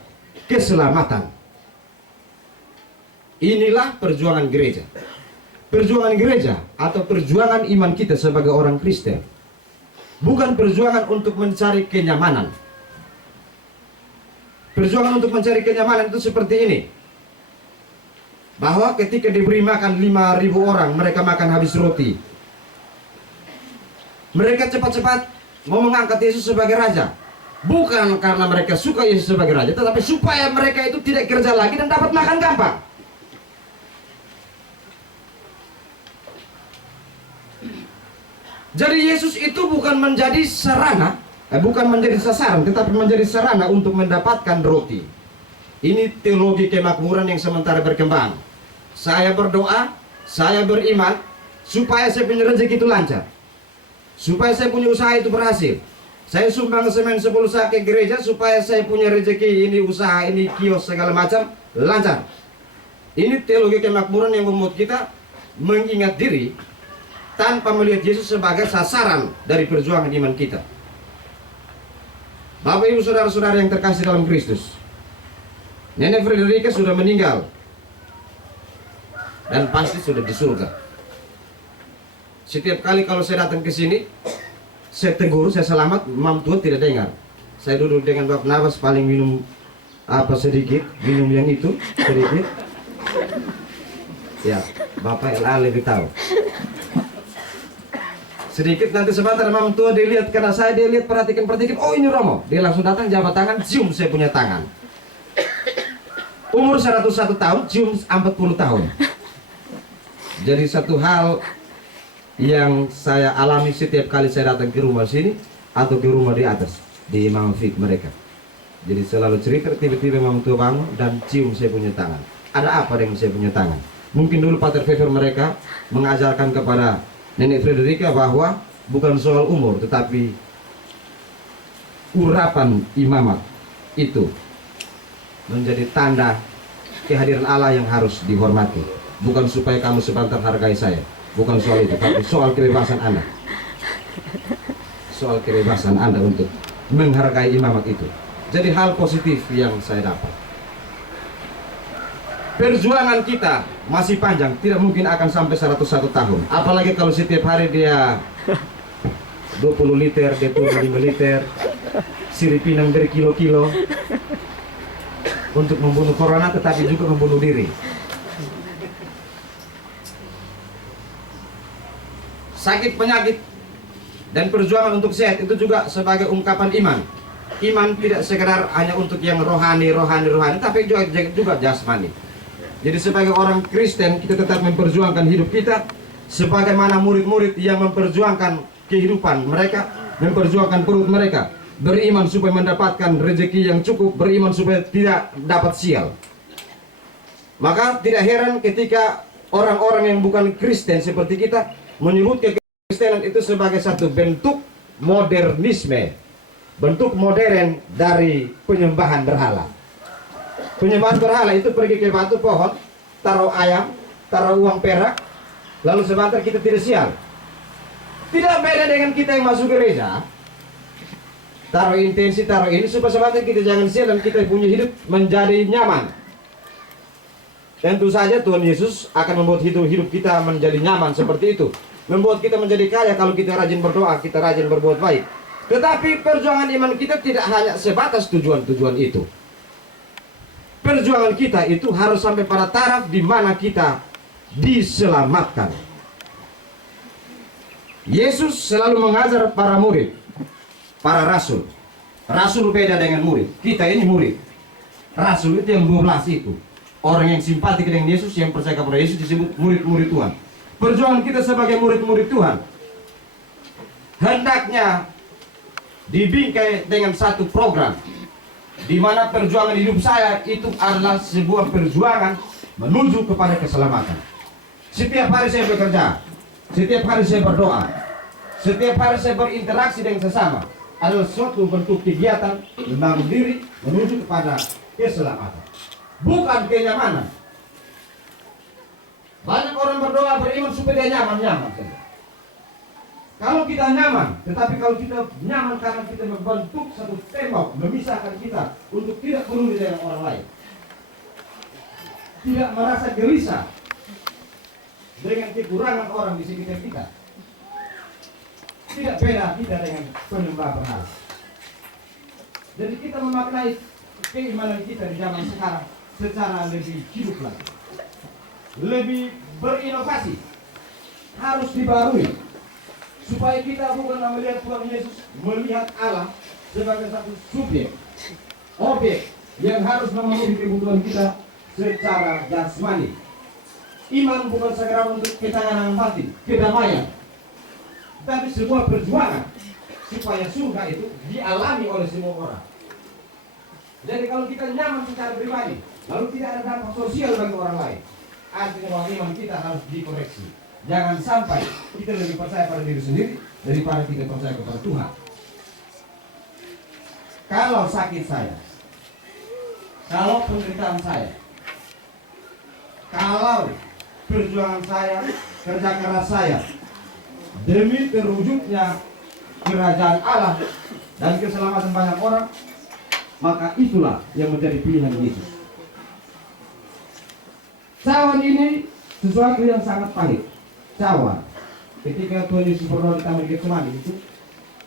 keselamatan. Inilah perjuangan gereja. Perjuangan gereja atau perjuangan iman kita sebagai orang Kristen bukan perjuangan untuk mencari kenyamanan. Perjuangan untuk mencari kenyamanan itu seperti ini. Bahwa ketika diberi makan 5.000 orang, mereka makan habis roti. Mereka cepat-cepat mau mengangkat Yesus sebagai raja. Bukan karena mereka suka Yesus sebagai raja, tetapi supaya mereka itu tidak kerja lagi dan dapat makan gampang. Jadi Yesus itu bukan menjadi sarana, bukan menjadi sasaran, tetapi menjadi sarana untuk mendapatkan roti. Ini teologi kemakmuran yang sementara berkembang. Saya berdoa, saya beriman, supaya saya punya rezeki itu lancar, supaya saya punya usaha itu berhasil. Saya sumbang semen 10 sak ke gereja supaya saya punya rezeki, ini usaha, ini kios, segala macam lancar. Ini teologi kemakmuran yang membuat kita mengingat diri tanpa melihat Yesus sebagai sasaran dari perjuangan iman kita. Bapak ibu saudara-saudara yang terkasih dalam Kristus, Nenek Frederika sudah meninggal dan pasti sudah di surga. Setiap kali kalau saya datang ke sini, saya tegur, saya selamat, Mam Tuhan tidak dengar. Saya duduk dengan Bapak Nabas, paling minum apa sedikit, minum yang itu sedikit. Ya, Bapak LA lebih tahu. Sedikit nanti sebentar Mam Tua dia lihat, karena saya dia lihat perhatikan, oh ini Romo. Dia langsung datang, jabat tangan, cium saya punya tangan. Umur 101 tahun, cium 40 tahun. Jadi satu hal yang saya alami setiap kali saya datang ke rumah sini atau ke rumah di atas, di Imam Fik mereka. Jadi selalu cerita, tiba-tiba Mam Tua bangun dan cium saya punya tangan. Ada apa dengan saya punya tangan? Mungkin dulu Pater Fever mereka mengajarkan kepada Nenek Frederika bahwa bukan soal umur, tetapi urapan imamat itu menjadi tanda kehadiran Allah yang harus dihormati. Bukan supaya kamu sebentar hargai saya, bukan soal itu, tapi soal kebebasan Anda. Soal kebebasan Anda untuk menghargai imamat itu. Jadi hal positif yang saya dapat. Perjuangan kita masih panjang, tidak mungkin akan sampai 101 tahun. Apalagi kalau setiap hari dia 20 liter, dia turun 5 liter, sirip pinang berkilo-kilo untuk membunuh corona, tetapi juga membunuh diri. Sakit, penyakit, dan perjuangan untuk sehat itu juga sebagai ungkapan iman. Iman tidak sekedar hanya untuk yang rohani, tapi juga jasmani. Jadi sebagai orang Kristen kita tetap memperjuangkan hidup kita sebagaimana murid-murid yang memperjuangkan kehidupan mereka, memperjuangkan perut mereka, beriman supaya mendapatkan rezeki yang cukup, beriman supaya tidak dapat sial. Maka tidak heran ketika orang-orang yang bukan Kristen seperti kita menyebut kekristenan itu sebagai satu bentuk modernisme, bentuk modern dari penyembahan berhala. Penyembahan berhala itu pergi ke batu pohon, taruh ayam, taruh uang perak, lalu sebentar kita tidak sial. Tidak beda dengan kita yang masuk gereja, taruh intensi, taruh ini supaya sebentar kita jangan sial dan kita punya hidup menjadi nyaman. Tentu saja Tuhan Yesus akan membuat hidup kita menjadi nyaman seperti itu, membuat kita menjadi kaya kalau kita rajin berdoa, kita rajin berbuat baik. Tetapi perjuangan iman kita tidak hanya sebatas tujuan-tujuan itu. Perjuangan kita itu harus sampai pada taraf di mana kita diselamatkan. Yesus selalu mengajar para murid, para rasul. Rasul beda dengan murid. Kita ini murid. Rasul itu yang 12 itu. Orang yang simpatik dengan Yesus, yang percaya kepada Yesus disebut murid-murid Tuhan. Perjuangan kita sebagai murid-murid Tuhan hendaknya dibingkai dengan satu program, di mana perjuangan hidup saya itu adalah sebuah perjuangan menuju kepada keselamatan. Setiap hari saya bekerja, setiap hari saya berdoa, setiap hari saya berinteraksi dengan sesama adalah suatu bentuk kegiatan membangun diri menuju kepada keselamatan, bukan kenyamanan. Banyak orang berdoa beriman supaya dia nyaman-nyaman saja. Kalau kita nyaman, tetapi kalau kita nyaman karena kita membentuk satu tembok memisahkan kita untuk tidak peduli dengan orang lain. tidak merasa gelisah dengan kekurangan orang di sekitar kita. Tidak beda kita dengan penyembah berhala. Jadi kita memaknai keimanan kita di zaman sekarang secara lebih hidup lagi, lebih berinovasi, harus dibarui, supaya kita bukan melihat Tuhan Yesus, melihat Allah sebagai satu subjek, objek yang harus memenuhi kebutuhan kita secara jasmani. Iman bukan segera untuk ketenangan hati, kedamaian, tapi sebuah perjuangan supaya surga itu dialami oleh semua orang. Jadi kalau kita nyaman secara pribadi, lalu tidak ada dampak sosial bagi orang lain, artinya bahwa iman kita harus dikoreksi. Jangan sampai kita lebih percaya pada diri sendiri daripada kita percaya kepada Tuhan. Kalau sakit saya, kalau penderitaan saya, kalau perjuangan saya, kerja keras saya, demi terwujudnya kerajaan Allah dan keselamatan banyak orang, maka itulah yang menjadi pilihan Yesus. Cawan ini sesuatu yang sangat pahit. Cawan, ketika Tuhan Yesus berdoa di Taman Getsemani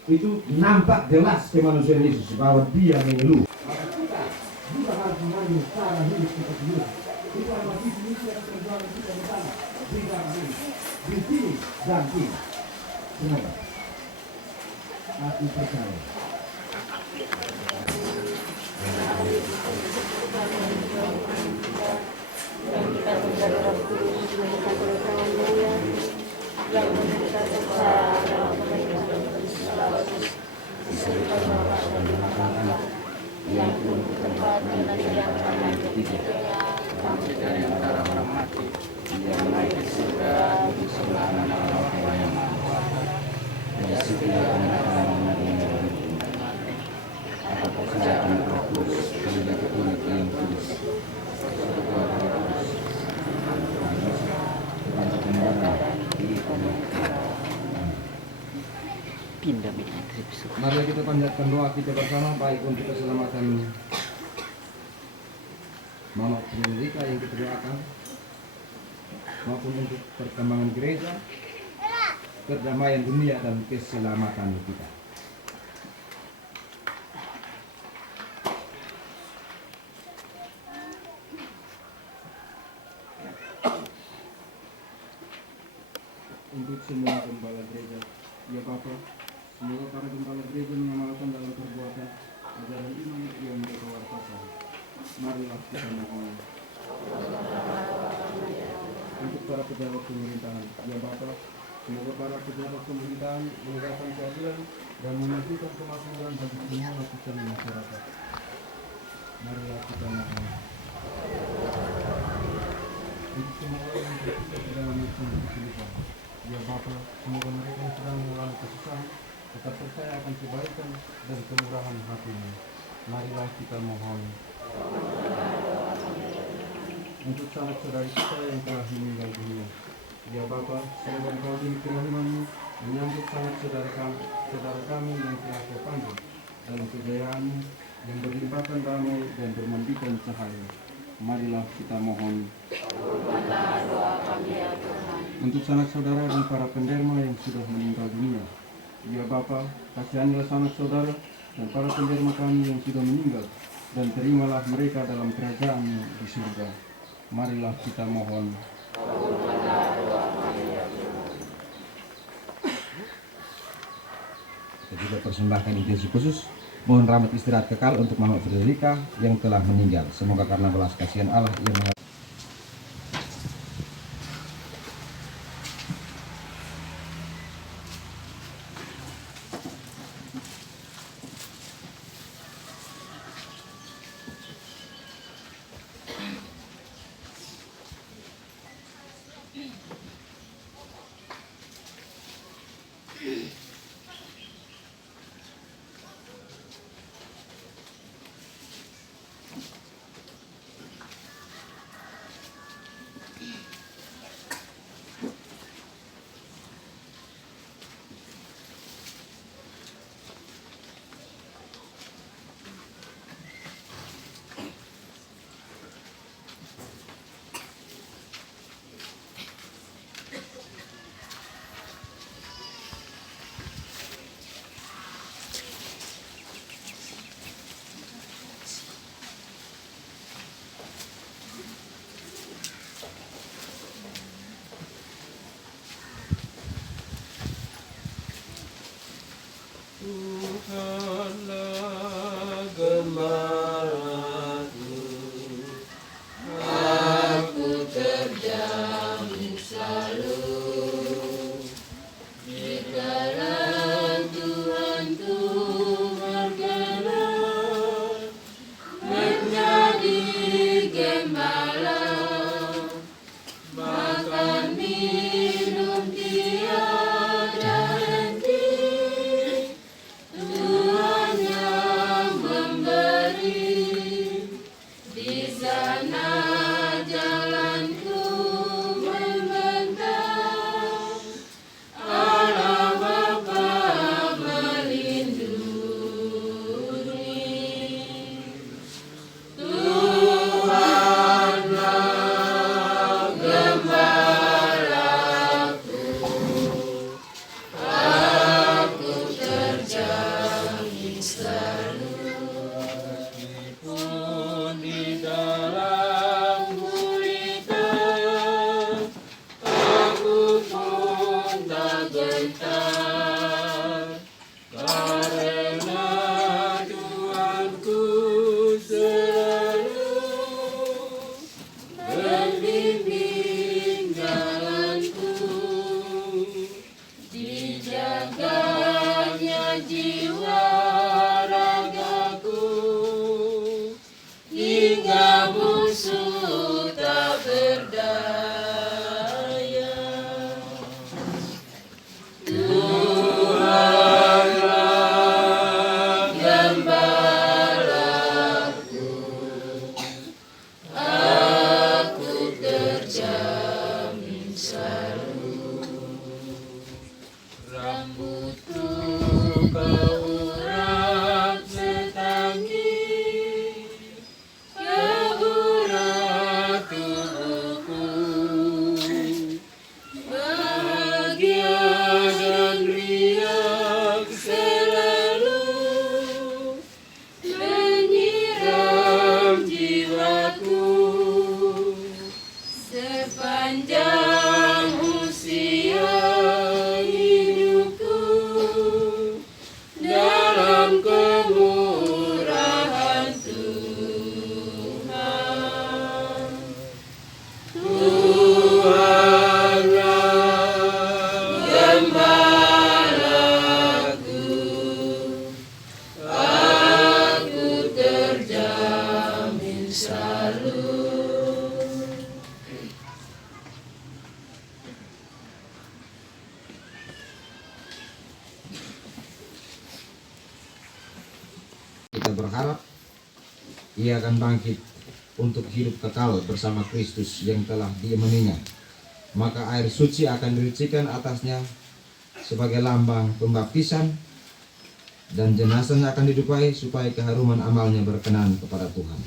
itu nampak jelas kemanusiaan Yesus bahwa dia mengeluh. Maka kita juga harus mengambil cara hidup seperti dia. Itu adalah visi misi yang perjuangan kita bersama di dalam ini, di sini dan sini. Semoga aku percaya. Dan kita mencari Roh Kudus menjadikan perkawan mulia yang memberikan secara dalam kebaikan dan Kristus diserta Bapa dan anak-anak yang pun tempat dan yang akan ketika kami dari antara orang mati yang naik ke surga di sebelah kanan Allah yang Maha dan setiap anak-anak yang apa pekerjaan Roh Kudus menjadi unik yang kudus Mari kita panjatkan doa kita bersama, baik untuk keselamatan Mama Veronica yang kita doakan, maupun untuk perkembangan gereja, perdamaian dunia dan keselamatan kita. Untuk semua gembala gereja, ya Bapa, semoga para gembala gereja mengamalkan dalam perbuatan ajaran iman yang mereka wartakan. Marilah kita mohon. Untuk para pejabat pemerintahan, ya Bapa, semoga para pejabat pemerintahan menegakkan keadilan dan menentukan kemakmuran bagi semua lapisan masyarakat. Marilah kita mohon. Untuk semua orang yang berada di dalam kehidupan, ya Bapa, semoga mereka yang sedang mengalami kesusahan tetap percaya akan kebaikan dan kemurahan hati-Mu. Marilah kita mohon. Untuk saudara-saudari kita yang telah meninggal dunia, ya Bapa, semoga Engkau di kerahiman-Mu menyambut saudara kami yang telah Kau panggil dalam kejayaan-Mu yang berlimpahkan damai dan bermandikan cahaya. Marilah kita mohon. Untuk sanak saudara dan para penderma yang sudah meninggal dunia, ya Bapa, kasihanilah sanak saudara dan para penderma kami yang sudah meninggal, dan terimalah mereka dalam kerajaan-Mu di surga. Marilah kita mohon. Kita juga persembahkan intensi khusus mohon rahmat istirahat kekal untuk Mama Veronica yang telah meninggal. Semoga karena belas kasihan Allah yang Tuhanlah gembalaku, aku terjamin selalu di dalam Tuhanku bergerak menjadi gembala, makan minum tiada henti. Tuhan yang memberi, di sana jalanku membentang. Allah Bapa melindungi. Tuhanlah gembalaku, aku terjamin selalu. Meskipun di dalam gulita, aku pun tak gentar, karena Tuhanku selalu membimbing jalanku, dijaganya jiwa ragaku, hingga musuh tak berdaya. Tuhanlah gembalaku, aku terjamin selalu. Rambutku kau urap setangki, keburat tubuhku, bahagia dan riang selalu menyiram jiwaku. Sepanjang usia hidupku, dalam kemurahan Tuhan. Tuhanlah gembalaku, aku terjamin selalu. Kita berharap ia akan bangkit untuk hidup kekal bersama Kristus yang telah diemeninya. Maka air suci akan diricikan atasnya sebagai lambang pembaptisan, dan jenazahnya akan didupai supaya keharuman amalnya berkenan kepada Tuhan.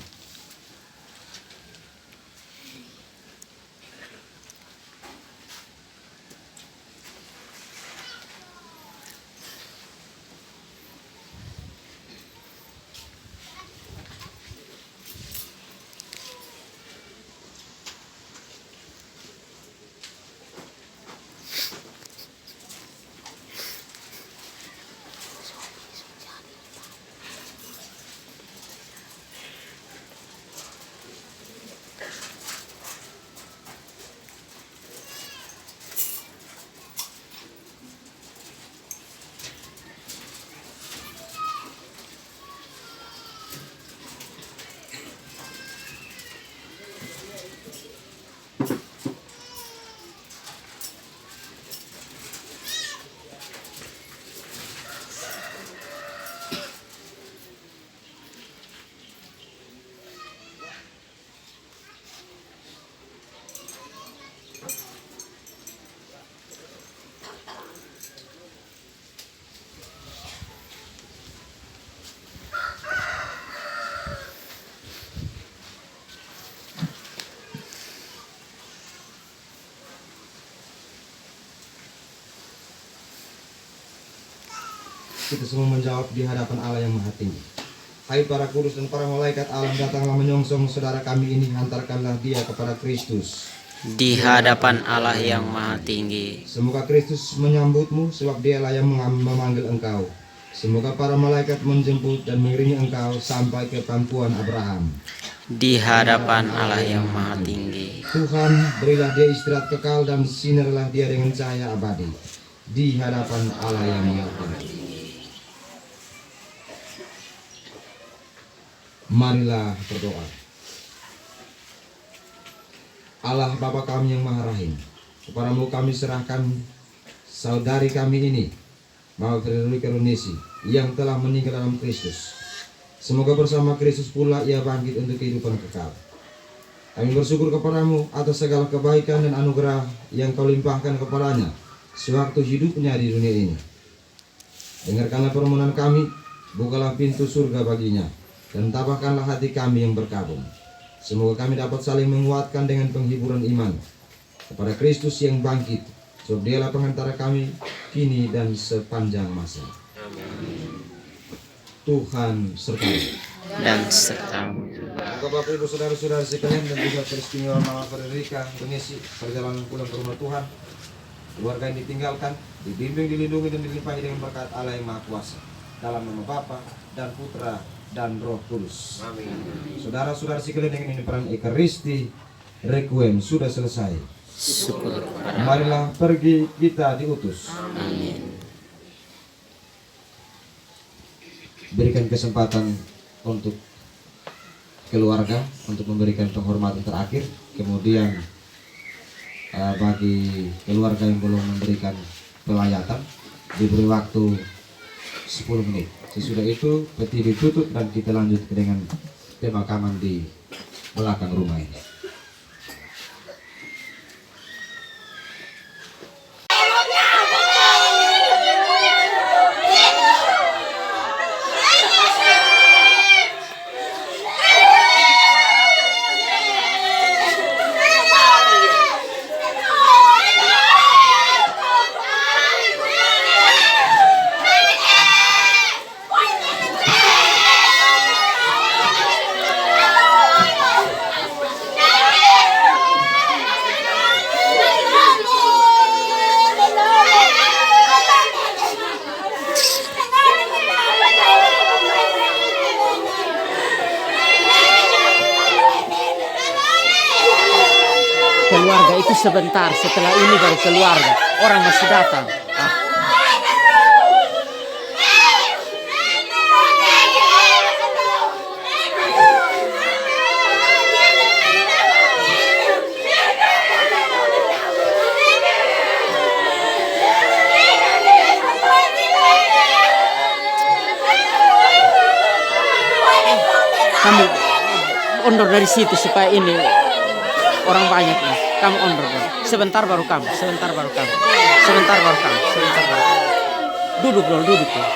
kita semua menjawab di hadapan Allah yang Maha Tinggi. Hai para kudus dan para malaikat Allah, datanglah menyongsong saudara kami ini, hantarkanlah dia kepada Kristus di hadapan Allah yang Maha Tinggi. Semoga Kristus menyambutmu, sebab dialah yang memanggil engkau. Semoga para malaikat menjemput dan mengiringi engkau sampai ke pangkuan Abraham. Di hadapan Allah yang Maha Tinggi. Tuhan, berilah dia istirahat kekal dan sinarlah dia dengan cahaya abadi di hadapan Allah yang Maha Tinggi. Marilah berdoa. Allah Bapa kami yang Maha Rahim, kepadamu kami serahkan saudari kami ini, Mawar Karunisi, yang telah meninggal dalam Kristus. Semoga bersama Kristus pula ia bangkit untuk kehidupan kekal. Kami bersyukur kepadamu atas segala kebaikan dan anugerah yang kau limpahkan kepadanya sewaktu hidupnya di dunia ini. Dengarkanlah permohonan kami, bukalah pintu surga baginya, dan tabahkanlah hati kami yang berkabung. Semoga kami dapat saling menguatkan dengan penghiburan iman kepada Kristus yang bangkit, sebab dialah pengantara kami kini dan sepanjang masa. Tuhan sertamu dan sertamu. Bapak Ibu saudara-saudara sekalian dan juga peristiwa Mama Frederica Tunisi perjalanan pulang ke rumah Tuhan, keluarga yang ditinggalkan dibimbing, dilindungi dan dilimpahi dengan berkat Allah yang Maha Kuasa, dalam nama Bapa dan Putra dan Roh Kudus. Amin. Saudara-saudara sekalian, dengan ini peran Ekaristi Requiem sudah selesai. Syukur. Marilah pergi, kita diutus. Amin. Berikan kesempatan untuk keluarga untuk memberikan penghormatan terakhir. Kemudian bagi keluarga yang belum memberikan pelayatan diberi waktu 10 menit. Sesudah itu peti ditutup dan kita lanjut dengan pemakaman di belakang rumah ini. Keluarga itu sebentar, setelah ini baru keluarga. Orang masih datang. Kamu undur dari situ supaya ini orang banyak nih. Kamu undur dulu. Sebentar baru kamu. Sebentar baru kamu. Sebentar baru kamu. Sebentar baru kamu. Duduk dulu, duduk dulu.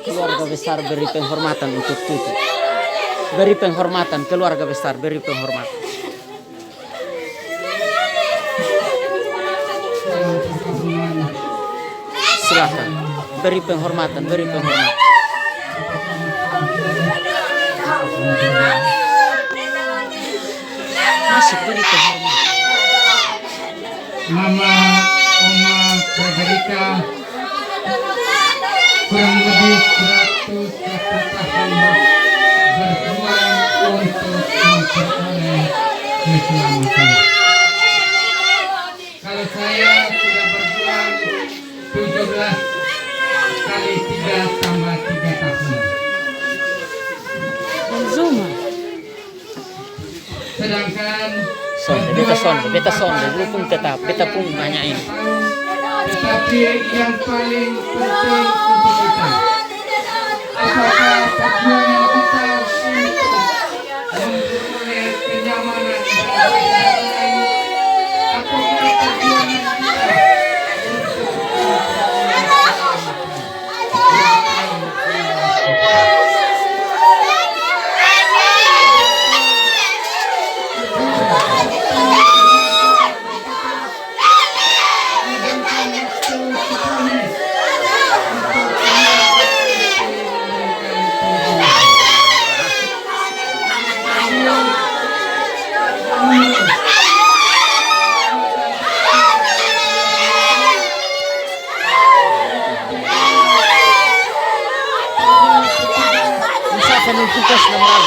Keluarga besar beri penghormatan untuk tutup. Beri penghormatan, keluarga besar beri penghormatan. Silakan, beri penghormatan, beri penghormatan. Masuk, beri penghormatan. Mama Oma Frederica kurang lebih 101 tahun berjuang untuk memperoleh keselamatan. Kalau saya sudah berjuang 17 kali 3 tambah 3 tahun. Zuma. Sedangkan beta sonde, dulu pun tetap, beta pun banyak ini. Kita Tapi yang paling penting untuk kita, apakah perjuangan kita untuk memperoleh kenyamanan atau perjuangan kita penuntukas nomor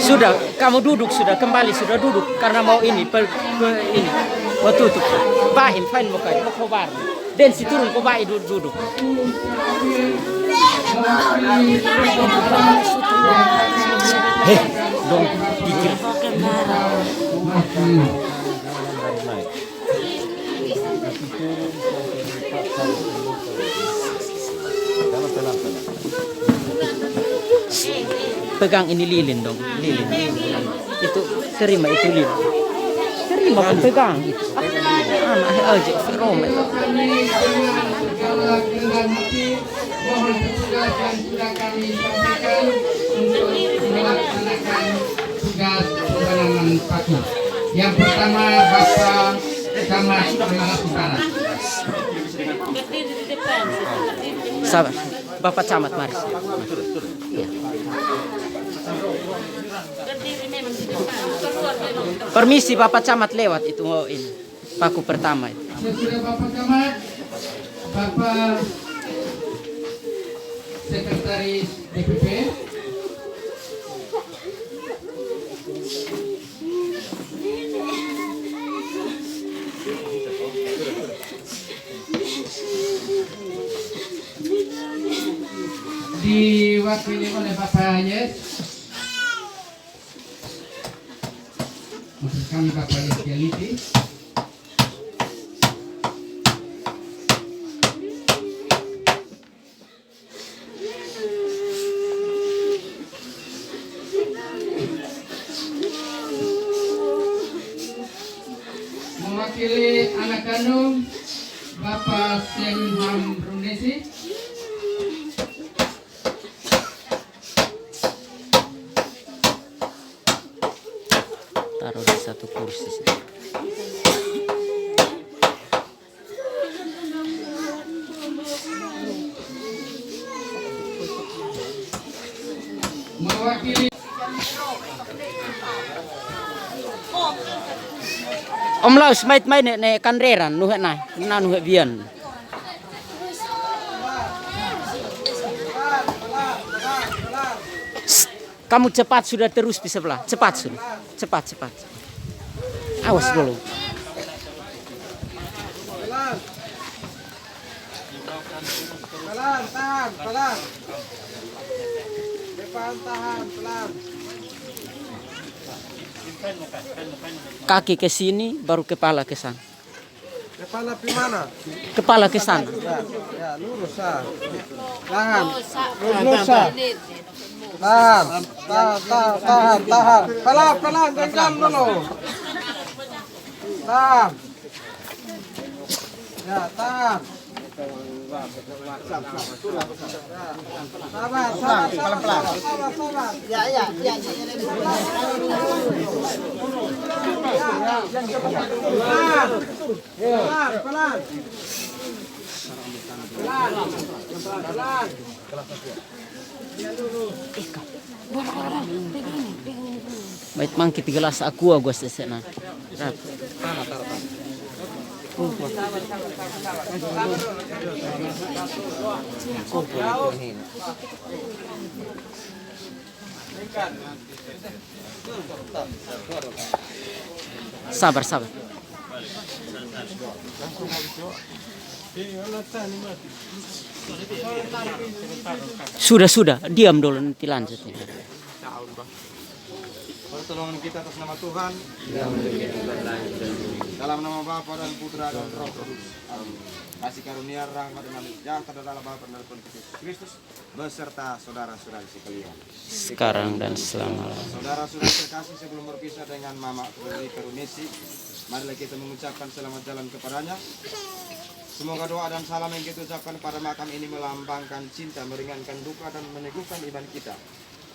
sudah, kamu duduk sudah, kembali sudah duduk karena mau ini ini mau tutup. Bahin, fine mau kayak mau kobar. Dan si turun kau baik duduk. Heh, dong pikir. Pegang ini lilin dong, lilin. Itu terima itu lilin. Terima pun pegang itu. Anak aja Ferom itu. Mohon petugas yang sudah kami sampaikan untuk melaksanakan tugas penanganan patung. Yang pertama Bapak Camat Malang Utara. Sabar, Bapak Camat mari. Ya. Permisi Bapak Camat lewat itu mau ini paku pertama itu. Sesudah Bapak Camat, Bapak Sekretaris DPP, diwakili oleh Bapak Yes. Maksud kami Bapak Yes Jaliti. Mewakili anak kandung Bapak Senham Brunesi. Taruh di satu kursi sini. Mewakili Om Laus mait ne kanreran nuhe nai na nuhe bian. Kamu cepat sudah terus di sebelah. Cepat sudah. Cepat. Awas dulu. Pelan, tahan, pelan. Depan tahan, pelan. Kaki ke sini, baru kepala ke sana. Kepala di mana? Kepala ke sana. Ya, lurus ah. Tahan. Lurus ah. Tahan. Pelan, genggam dulu. Tahan. Ya, tahan. Baik mangkit gelas aqua gua sesena. Sabar, sabar. Sudah, diam dulu nanti lanjut. Pertolongan kita atas nama Tuhan. Dalam nama Bapa dan Putra dan Roh Kudus. Amin. Kasih karunia, rahmat dan sejahtera dalam Bapa dan Tuhan Kristus beserta saudara-saudara sekalian. Sekarang dan selamanya. Saudara-saudara terkasih, sebelum berpisah dengan Mama Fredri Karunisi, marilah kita mengucapkan selamat jalan kepadanya. Semoga doa dan salam yang kita ucapkan pada makam ini melambangkan cinta, meringankan duka dan meneguhkan iman kita.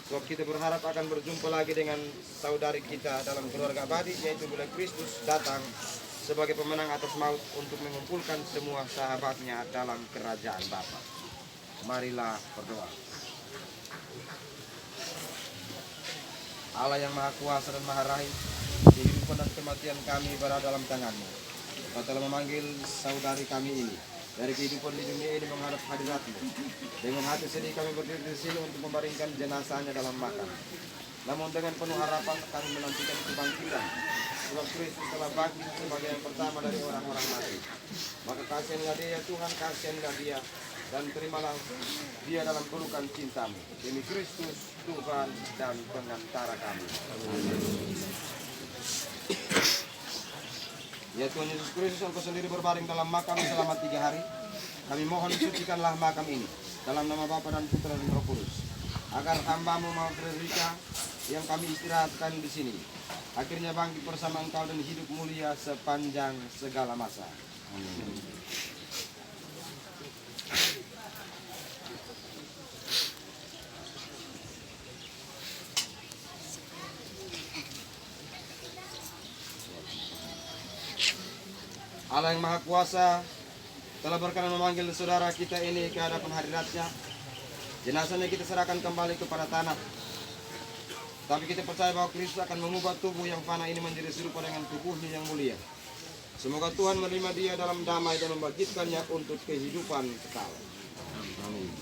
Sebab kita berharap akan berjumpa lagi dengan saudari kita dalam keluarga abadi, yaitu bila Kristus datang sebagai pemenang atas maut untuk mengumpulkan semua sahabatnya dalam kerajaan Bapa. Marilah berdoa. Allah yang Maha Kuasa dan Maha Rahim, kehidupan dan kematian kami berada dalam tangan-Mu. Kau telah memanggil saudari kami ini dari kehidupan di dunia ini menghadap hadirat-Mu. Dengan hati sedih kami berdiri di sini untuk membaringkan jenazahnya dalam makam. Namun dengan penuh harapan kami menantikan kebangkitan. Sebab Kristus telah bangkit sebagai yang pertama dari orang-orang mati. Maka kasihanlah dia, Tuhan, kasihanlah dia, dan terimalah dia dalam pelukan cinta-Mu. Demi Kristus, Tuhan dan pengantara kami. Ya Tuhan Yesus Kristus, Engkau sendiri berbaring dalam makam selama 3 hari. Kami mohon sucikanlah makam ini dalam nama Bapa dan Putra dan Roh Kudus, agar hamba-Mu Mama Fredrika yang kami istirahatkan di sini akhirnya bangkit bersama Engkau dan hidup mulia sepanjang segala masa. Amin. Allah yang Maha Kuasa telah berkenan memanggil saudara kita ini ke hadapan hadirat-Nya. Jenazahnya kita serahkan kembali kepada tanah. Tapi kita percaya bahwa Kristus akan mengubah tubuh yang fana ini menjadi serupa dengan tubuhnya yang mulia. Semoga Tuhan menerima dia dalam damai dan membangkitkannya untuk kehidupan kekal. Amin.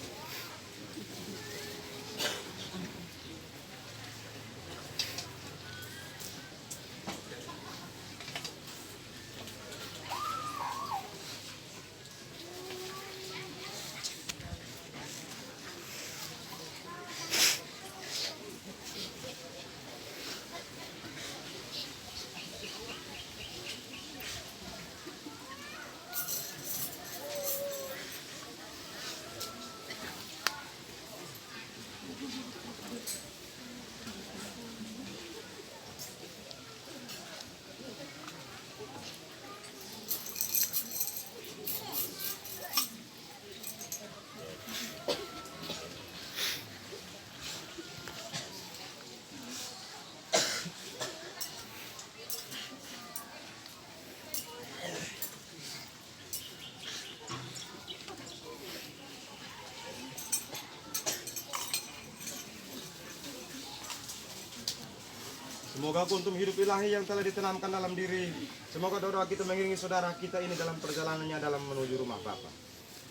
Semoga kuntum hidup ilahi yang telah ditanamkan dalam diri. Semoga doa kita mengiringi saudara kita ini dalam perjalanannya dalam menuju rumah Bapa.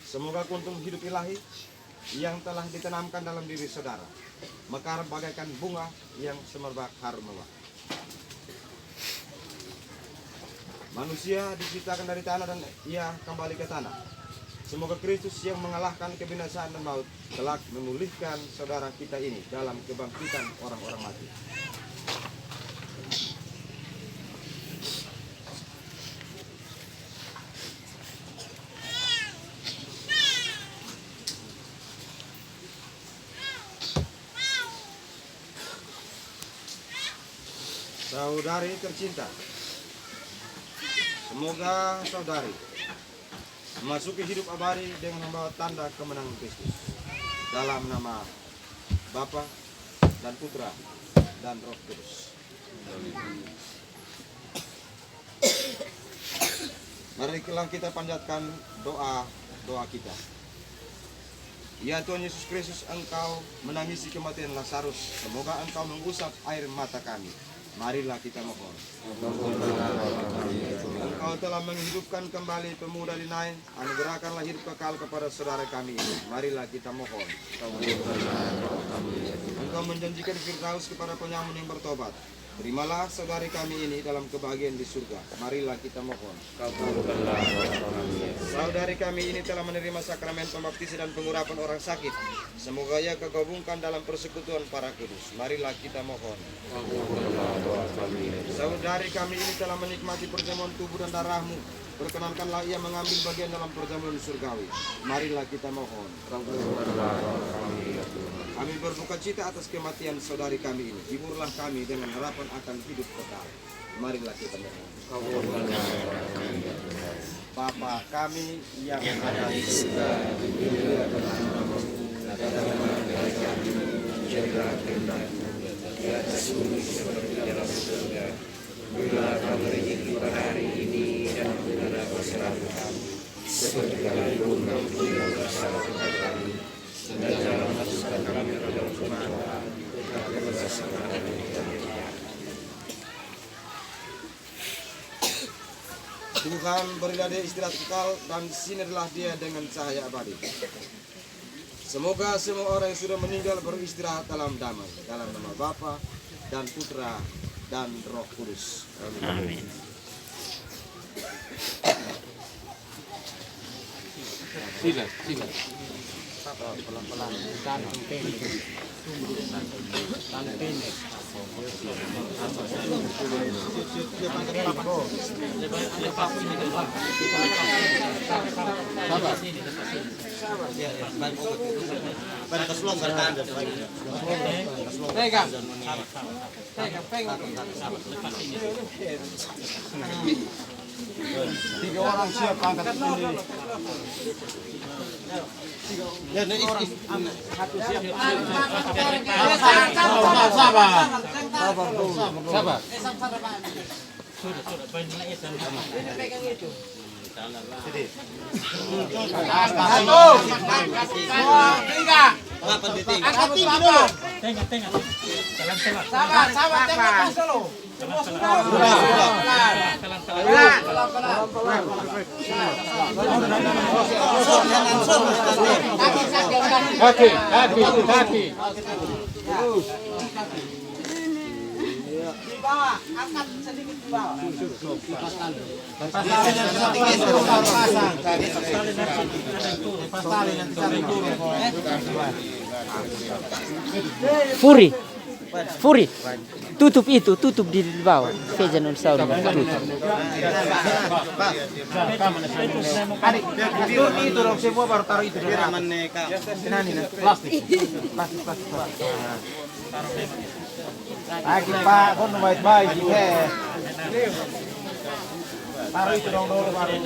Semoga kuntum hidup ilahi yang telah ditanamkan dalam diri saudara mekar bagaikan bunga yang semerbak harum mawar. Manusia diciptakan dari tanah dan ia kembali ke tanah. Semoga Kristus yang mengalahkan kebinasaan dan maut kelak memulihkan saudara kita ini dalam kebangkitan orang-orang mati. Saudari tercinta, semoga saudari memasuki hidup abadi dengan membawa tanda kemenangan Kristus. Dalam nama Bapa dan Putra dan Roh Kudus. Marilah kita panjatkan doa kita. Ya Tuhan Yesus Kristus, Engkau menangisi kematian Lazarus. Semoga Engkau mengusap air mata kami. Marilah kita mohon. Engkau telah menghidupkan kembali pemuda di Nain. Anugerahkanlah hidup kekal kepada saudara kami ini. Marilah kita mohon. Engkau menjanjikan Firdaus kepada penyamun yang bertobat. Terimalah saudari kami ini dalam kebahagiaan di surga. Marilah kita mohon. Saudari kami ini telah menerima sakramen pembaptisan dan pengurapan orang sakit. Semoga ia kegabungkan dalam persekutuan para kudus. Marilah kita mohon. Saudari kami ini telah menikmati perjamuan tubuh dan darah-Mu. Perkenankanlah ia mengambil bagian dalam perjamuan surgawi. Marilah kita mohon. Kami berduka cita atas kematian saudari kami ini. Hiburlah kami dengan harapan akan hidup kekal. Marilah kita mohon. Bapa kami yang ada di surga, dimuliakanlah jadilah kehendak-Mu di atas bumi seperti di dalam surga. Berilah kami rezeki pada hari ini dan ampunilah kesalahan kami, seperti kami pun mengampuni kesalahan kami. Dan jangan masukkan kami ke dalam kemarahan, tetapi bebaskanlah kami dari jahat. Tuhan, berilah dia istirahat kekal dan sinarlah dia dengan cahaya abadi. Semoga semua orang yang sudah meninggal beristirahat dalam damai. Dalam nama Bapa dan Putra dan Roh Kudus. Amin. Sila. Pelan-pelan, tangan pendek. Tangan pendek. Tiga orang siap angkat sini. Ya, satu siap. Sabar. Kaki. Di bawah, angkat sedikit di bawah. Furi, tutup di bawah. Fejanul saudara tutup. Itu dong semua baru taruh itu. Plastik. Lagi Pak, kon baik-baik ya. Taruh itu dong dulu baru.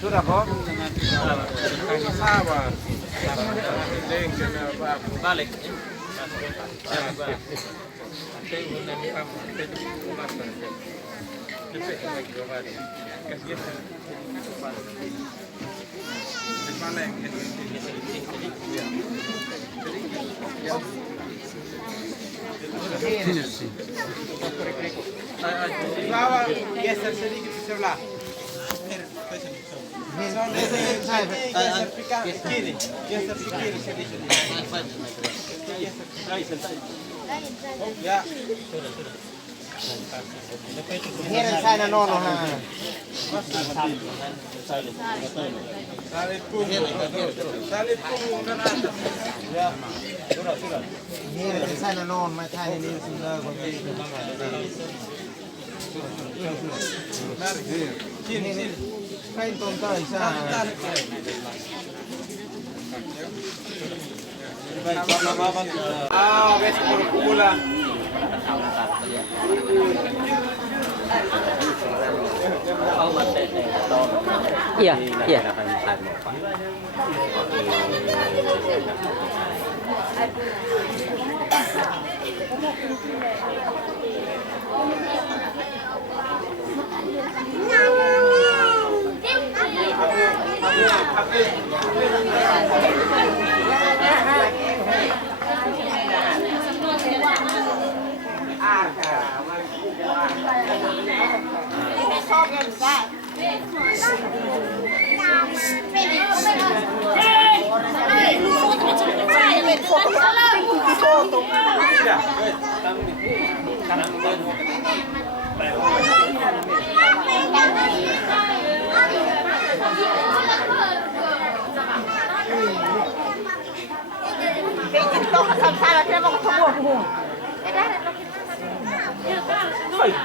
Sudah kok? Sabar. Balik. Bawah geser sedikit ke sebelah. Geser kiri sedikit. Ya. Ini sana nono ha. Salib punggung dan atas. Ya. Sudah. Ini sana non, mai thai ini sudah. Sudah. Sini. Kain tonton isa. Wes pula. Iya, iya.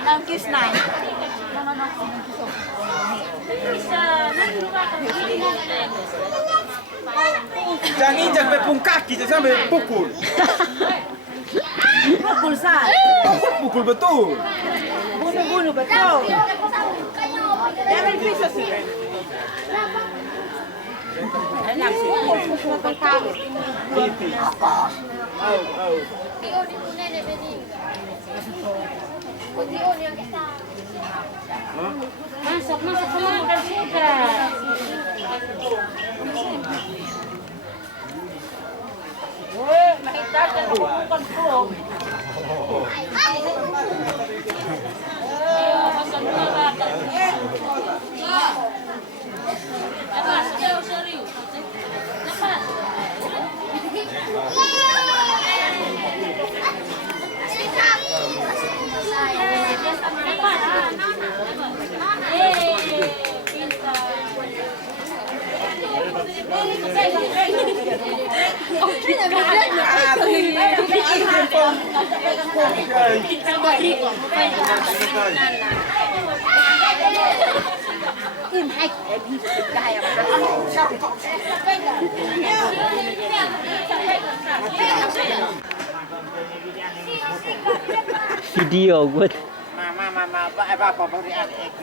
Nangkis na. Jangan injak bepung kaki sampai pukul. Pukul sah. Pukul betul. Bunuh betul. Jangan pisah sih. Enak sih. Pukul pertama. Masuk semua kan suka. Weh, mahitakan bukan belum. Serius. Video buat Mama, apa beri adik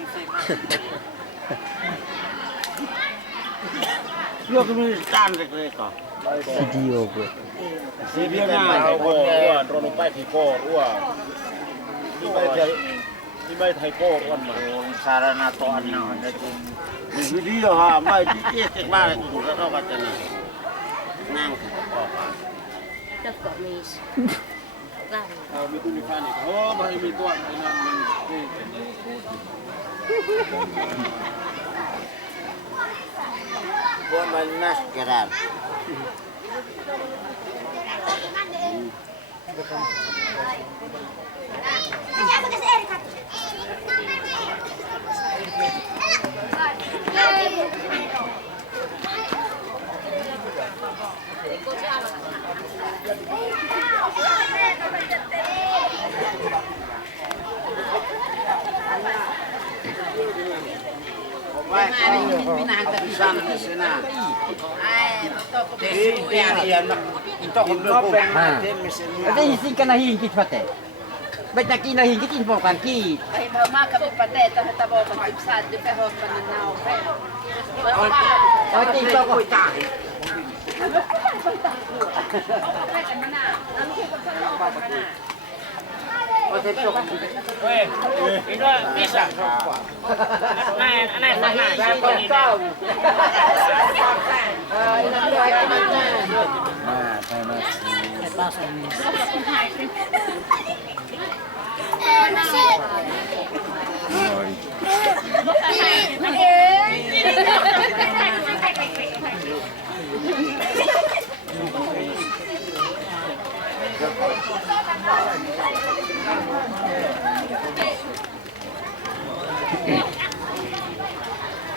lu kemana cantik mereka video buat videonya rono pai di kor di bai thai kor mah sarana to anna di video ha mai di tek mare tu ka katana nang Dah kok mis. Itu ni kan oh bahi mi tuan buat manas gerak Ada isi kana hingkit pate. Baik nak kina hingkit info kan ki. Ay mama kami pate ta tabo pa ibsad di peho pananaw. Oh tingko ko ta. Weh, ini bisa. Nah.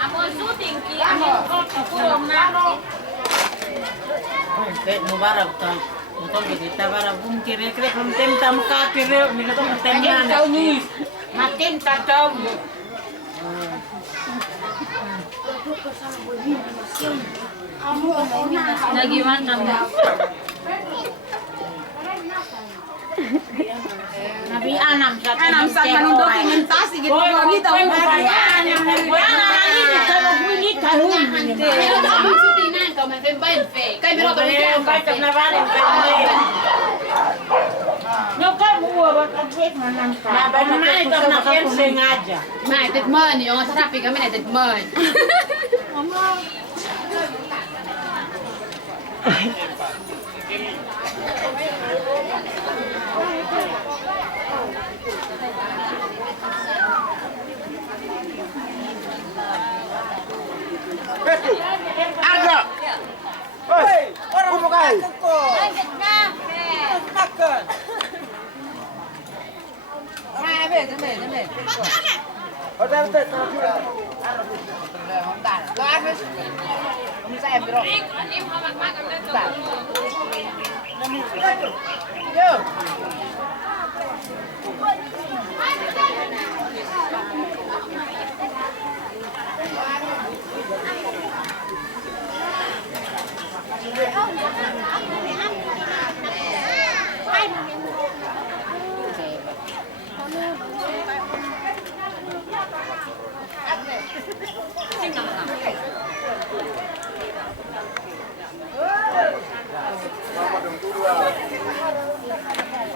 Amor syuting ki, amor kok kurang na. Mubarak tang. Betul kita barang bung kira-kira belum tentam kira minat tentan. Makin kacau. Nah gimana Mbak? Nabi Anam saat mendokumentasi gitu wanita sengaja. Nah, itu men, yang rapi kami itu men. Ada. Hei, orang bukai. Makan. Hai, về. Ở đây tới tao chưa. Không tàn. Lo ăn đi. Không sao em rồi. Tàn. Yo.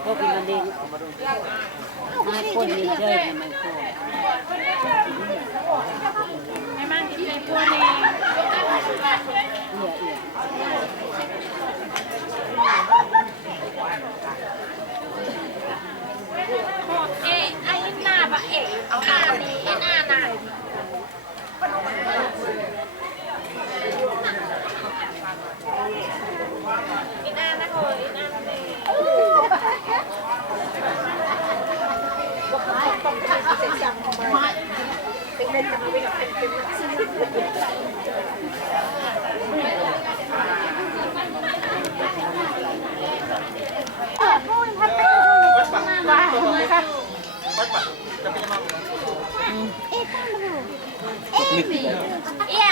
Kau bilang dia, maipun dia je, maipun. Memang dia pun ni. Iya. Aina ba Ana. Iya.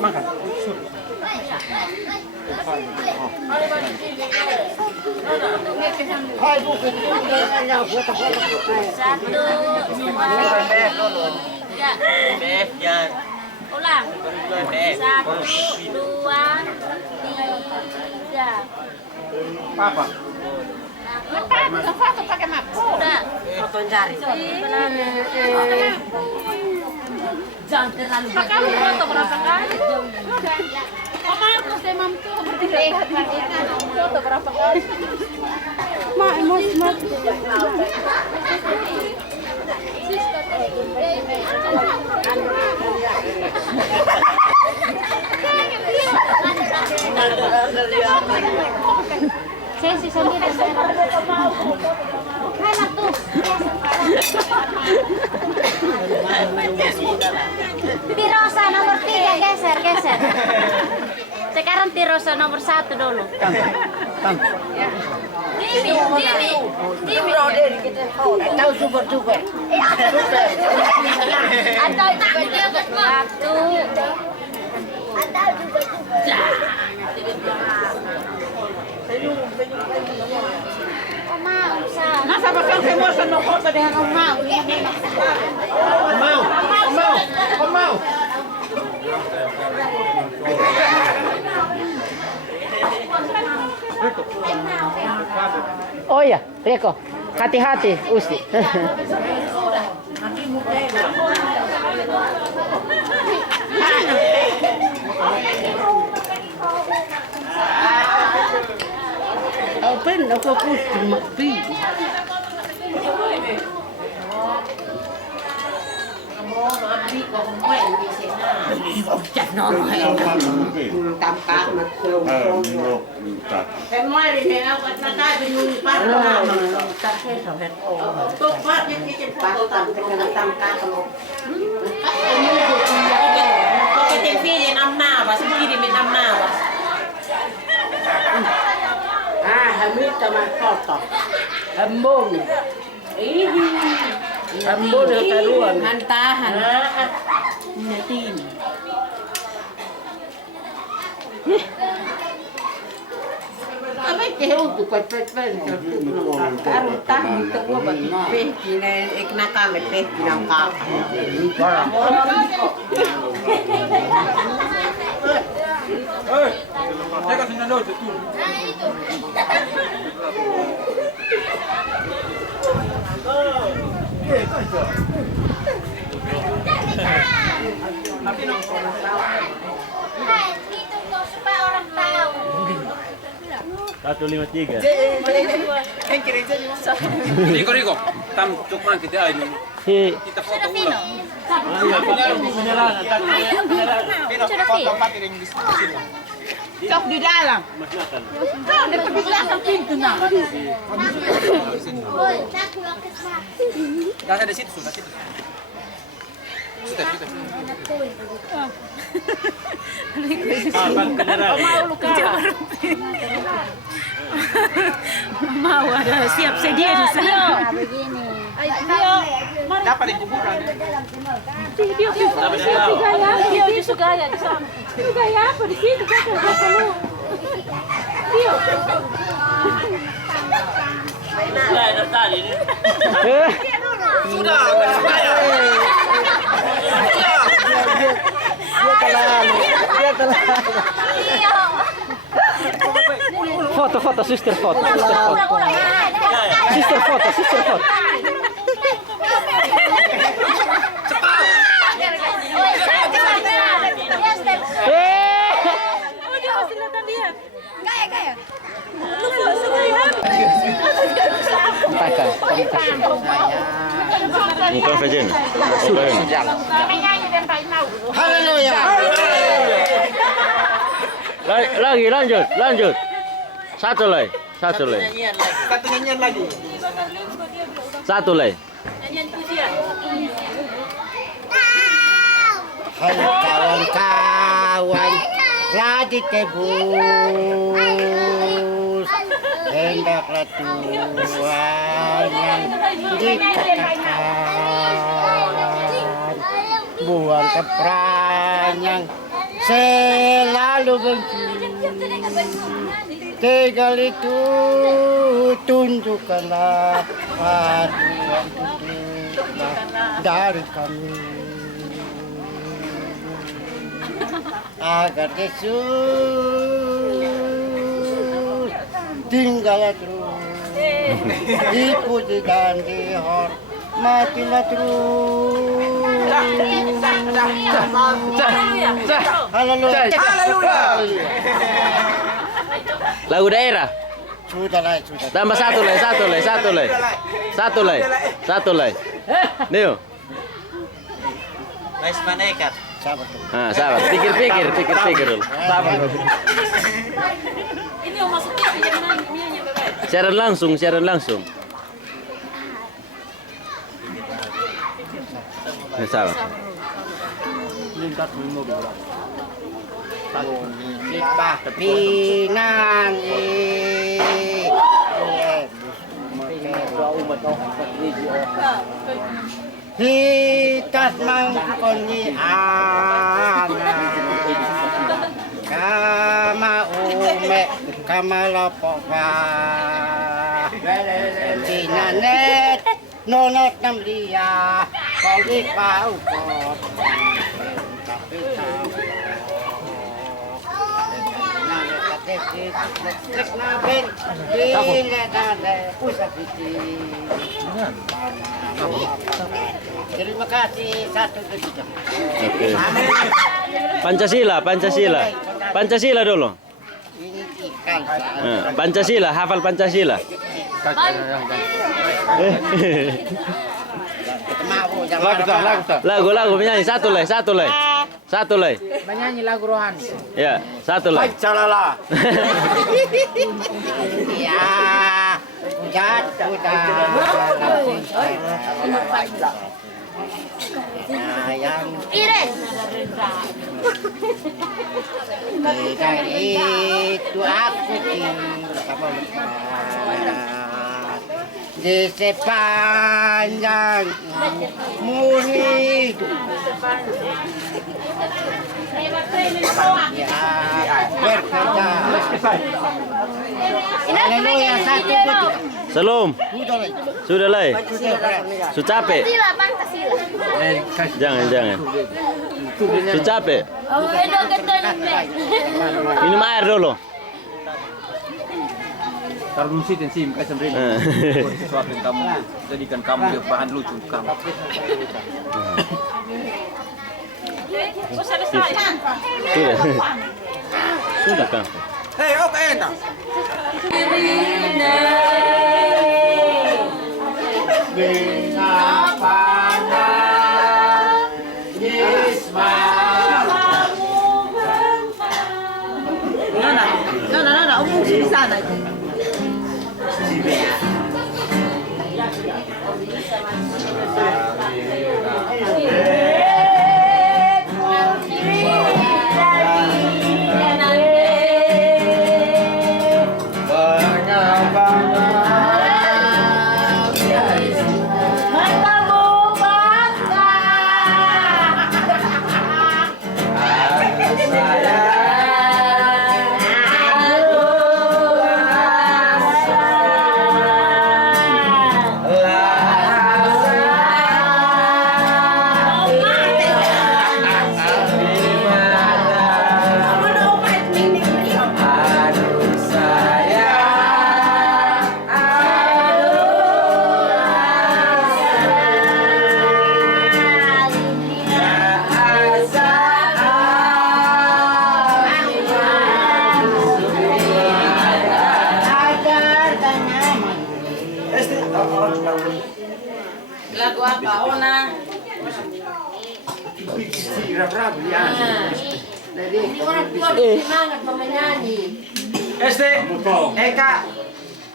Makan. Satu, dua, tiga. Ulang. 1, 2, 3. Apa? Satu pakai map. Sudah. Foto jari. Jangan terlalu banyak. Kamu foto berapa kali? Marcos de mampu seperti lihat foto berapa kali? Saya sih sendiri enak tuh. Tirosa nomor 3 geser. Sekarang Tirosa nomor 1 dulu. Dimi. Atau super. Atau satu. Nasa bakang semua senokot dengan mau. Oh ya, Reko, hati-hati, Usti. Open, aku putih makpi. Chặt nó hay tam cát mà sâu em nói đi nè nó tay bên nuôi phát nó cắt hết rồi hết tốt phát những cái phát tam cát không có cái tên phi thì năm nào và xong thì mình năm nào hamil sama foto môn ý Ambo na karuan. Hantahan. Natin. Abay kehong tu pat. Karun tahu tu gua bagi peh kina ekna kami peh kina kak. Teka sini dulu tu. Supaya orang tahu. 153. Riko, tam cukman kita ini. Kita foto ulang. Cok di dalam. Kau di belakang pintu nak. Dah ada di situ sudah situ. Sudah. Mau ada siap sedia di sana. Begini. Dapat di kuburan. Dia justru gaya di sana. Itu gaya apa di situ kan perlu. Dia. Sudah. Foto, sister foto. Sister foto. Gaya. Bukan Fajen. Haleluya. Lagi lanjut. Satu lagi. Satu nyanyian lagi. Satu lagi. Hai kawan-kawan, lagi tebus, hendaklah Tuhan yang dikatakan, buang keperan yang selalu benci. Tegal itu tunjukkanlah Tuhan tutuplah dari kami agar Yesus tinggal terus dipuji dan dihormatilah terus. Haleluya. Lagu daerah. Sudah. Tambah satu lagi. Neo. Wes manekat. Sabar. Sabar. Pikir dulu. Sabar. Ini yang masuknya Siaran langsung. Sabar. Kita pinang hitas mangkoni anak kama ume kama lopoka dinanet nonot nam dia kong ipau kot tapi tahu terima kasih satu ketiga. Pancasila dulu. Ini ikan. Pancasila, hafal Pancasila. Lagu menyanyi satu lagi. Menyanyi lagu rohani. Ya, satu lagi. Calala. Ya, jatuh yang tidak itu aku tinggal di sepanjang murid berkata. Haleluya, satu putih. Belum. Sudah lah. Sudah capek. Jangan. Sudah capek. Minum air dulu. Taruh lusi dan sim kayak sendiri. Sesuatu yang kamu jadikan kamu bahan lucu untuk kamu. Sudah kan. Hei, oke enak. Nona, umum di sana. Lagu apa, Ona? Ini orang tua semangat menyanyi. SD Eka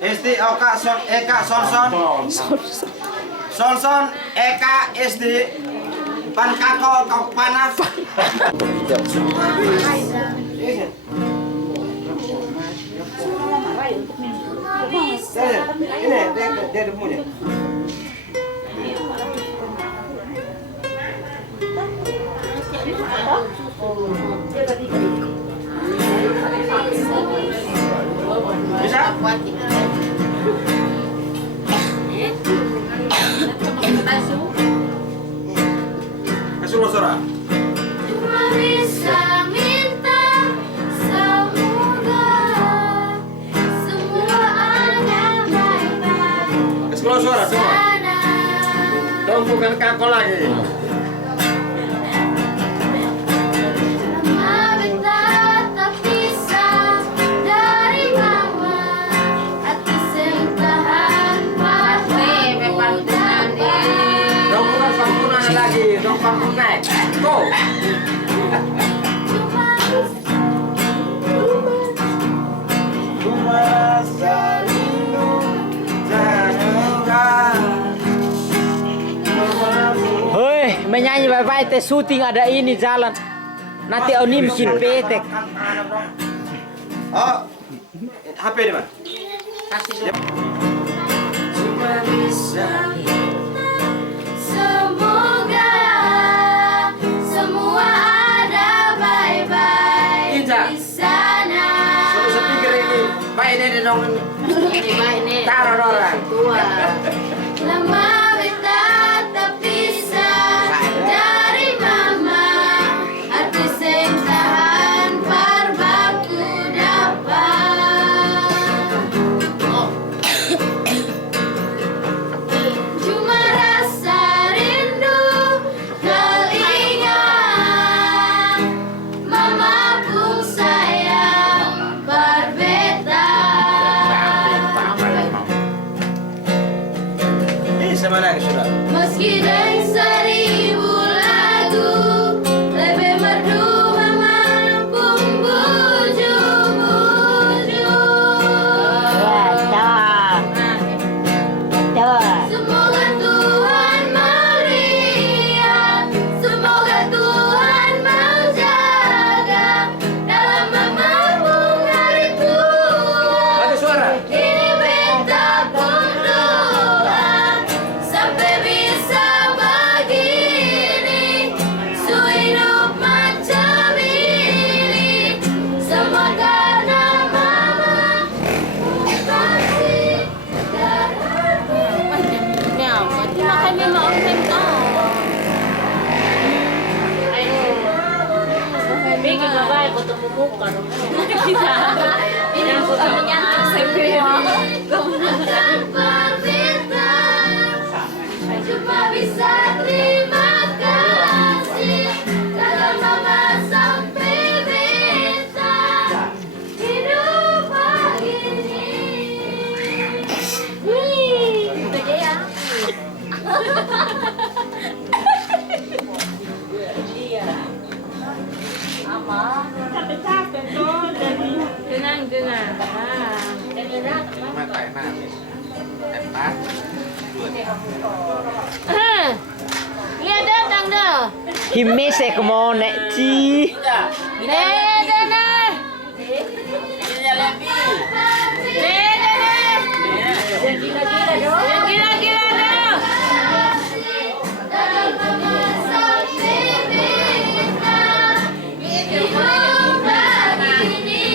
SD Oka Son Eka Sonson Sonson Eka SD Pan Kako Kau Panas. Ini dia punya. Bisa? Kasih suara. Cuma bisa minta semoga semua ada baik-baik. Kasih suara semua. Dong bukan kako lagi. Lagi dong panggung naik go Hei, menyanyi bye-bye teh syuting ada ini jalan. Nanti onim kin petek. Oh, HP di mana? Cuma bisa semoga semua ada baik-baik di sana. Suruh speaker ini, baik ini dong. Taruh orang. Lama kita tak pisah dari mama, arti sing tahan parbaku dapat. Cuma rasa rindu kau ingat, mama pun sayang berbeda. Sama lagi sudah. Meski dengan 1000 lagu, lebih merdu mampu bujuk-bujuk. Semoga Tuhan melihat, semoga Tuhan menjaga dalam memampu hari tua. Ada suara. Ini minta pun Pergi bapak ketemu muka dong. Ini aku menyantap sendiri. Cuma bisa terima kasih dalam mama sampai bintang hidup begini. Itu aja ya. Iya. Apa? Capek-capek tuh jadi tenang. Lihat datang dah. Hime se kemo nek ci. Dede nah. Yang gila-gila dong. Yang gila-gila dong. Dalam mama sampai bintang hidup begini.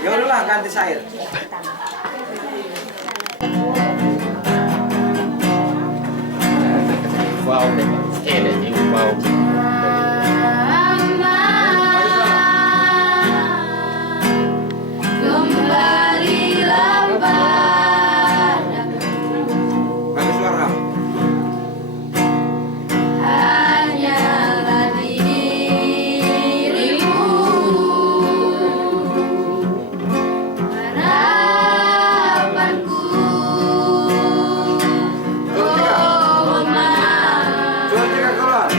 Ya udahlah ganti saya. Wow, wow. Kembalilah padaku. Bagus suara. Hanyalah dirimu. Harapanku. Oh mama. Suara tiga keluar.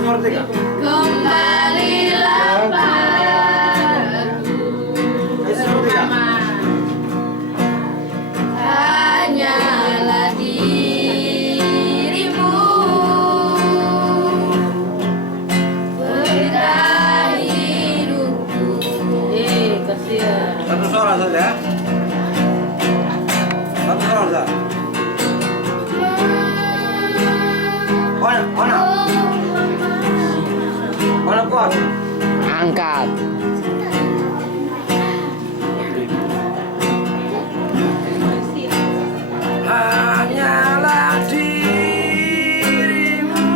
Suara tiga. Kembalilah padaku. Suara tiga. Hanyalah dirimu. Berkah hidupku. Kasihan. Satu suara saja. Satu suara saja. Mana kuat? Angkat. Hanyalah dirimu.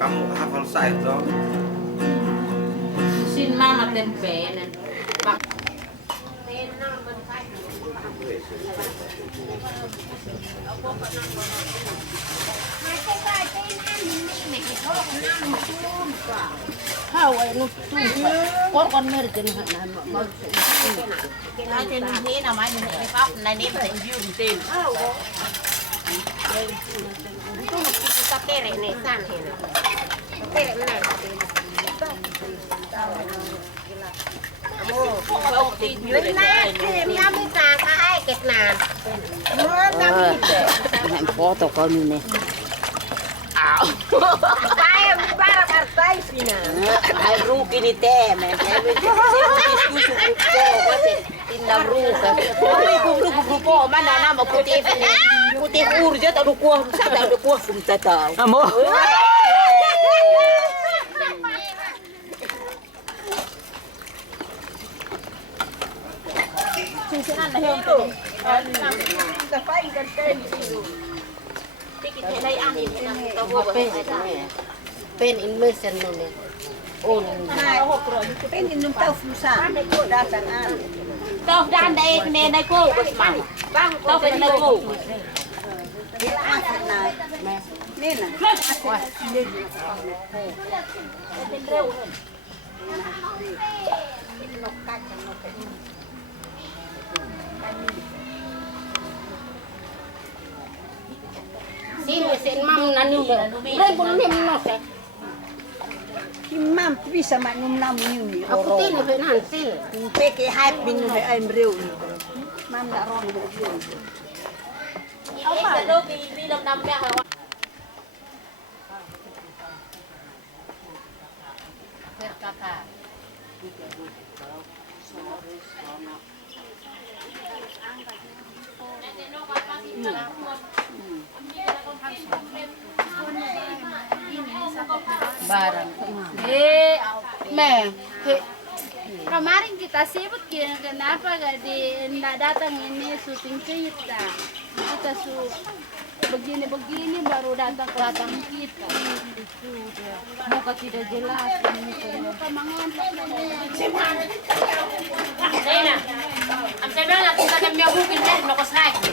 Kamu hafal saya dong. Sin mama tempenan. Hawai nu tu. Kon mer jen na ma. Cái trên thế nào mà nhìn thấy khóc này ném thành view tên. Itu kita tere ne san he. Tere mana? Lên na, cái em mới sang ai kẹt nàn. Nó ra đi. Hãy foto con mình nè. Saya bara partai sini. Hai rugi ni teh men. Hai diskusi tindak rugi. Oi grupo mana nama putih ni. Putih urja tak kuah, tak ada kuah kum tahu. Amo. Sisiran dah yang tu. Kita faham kan tu. Tikit lai ani tahu Pen in mesin nune. Oh, pen in num tahu fusa. Dasar an. Tahu dan dai ne dai ko bos mau. Bang tahu kan dai ko. Ni na. Wah, ni. Pen reu. Nok kaca nok. Sini sen mam nanu rebon nem nose. Imam bisa maknum namu ni. Aku tino fe nanti. Peke hype bingung fe ai mreu ni. Mam dak rong dia. Apa? Lo bi lam nam ya ha. Kakak. Barang. Kemarin kita sibuk kenapa gak tidak datang ini syuting kita? Kita begini baru datang kita. Muka tidak jelas. Muka mengangkat. Nena, am saya bilang kita akan melakukan deh nokos lagi.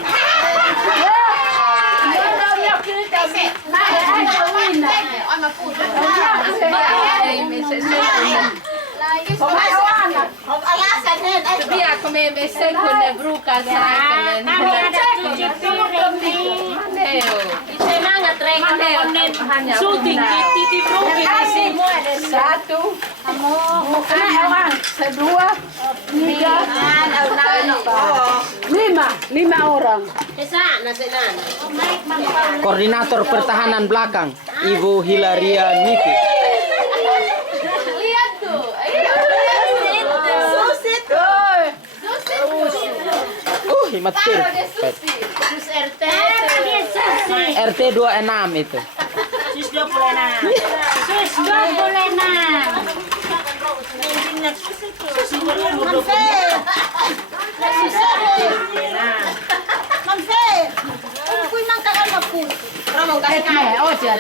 Biar kami besok kena beruka saya. Kami ada 7 piring nih. Semangat rekonen syuting di TV Ruby semua ada 1. Kamu bukan orang 2, 3, 5 orang. Kesana. Koordinator Pertahanan Belakang, Ibu Hilaria Niki. Lihat tuh. Susit. Himatir. Sus RT. RT 26 itu. Sus 26. Sus 26. Kui mang kakak mapun. Ramong kahit na. Oh, siya.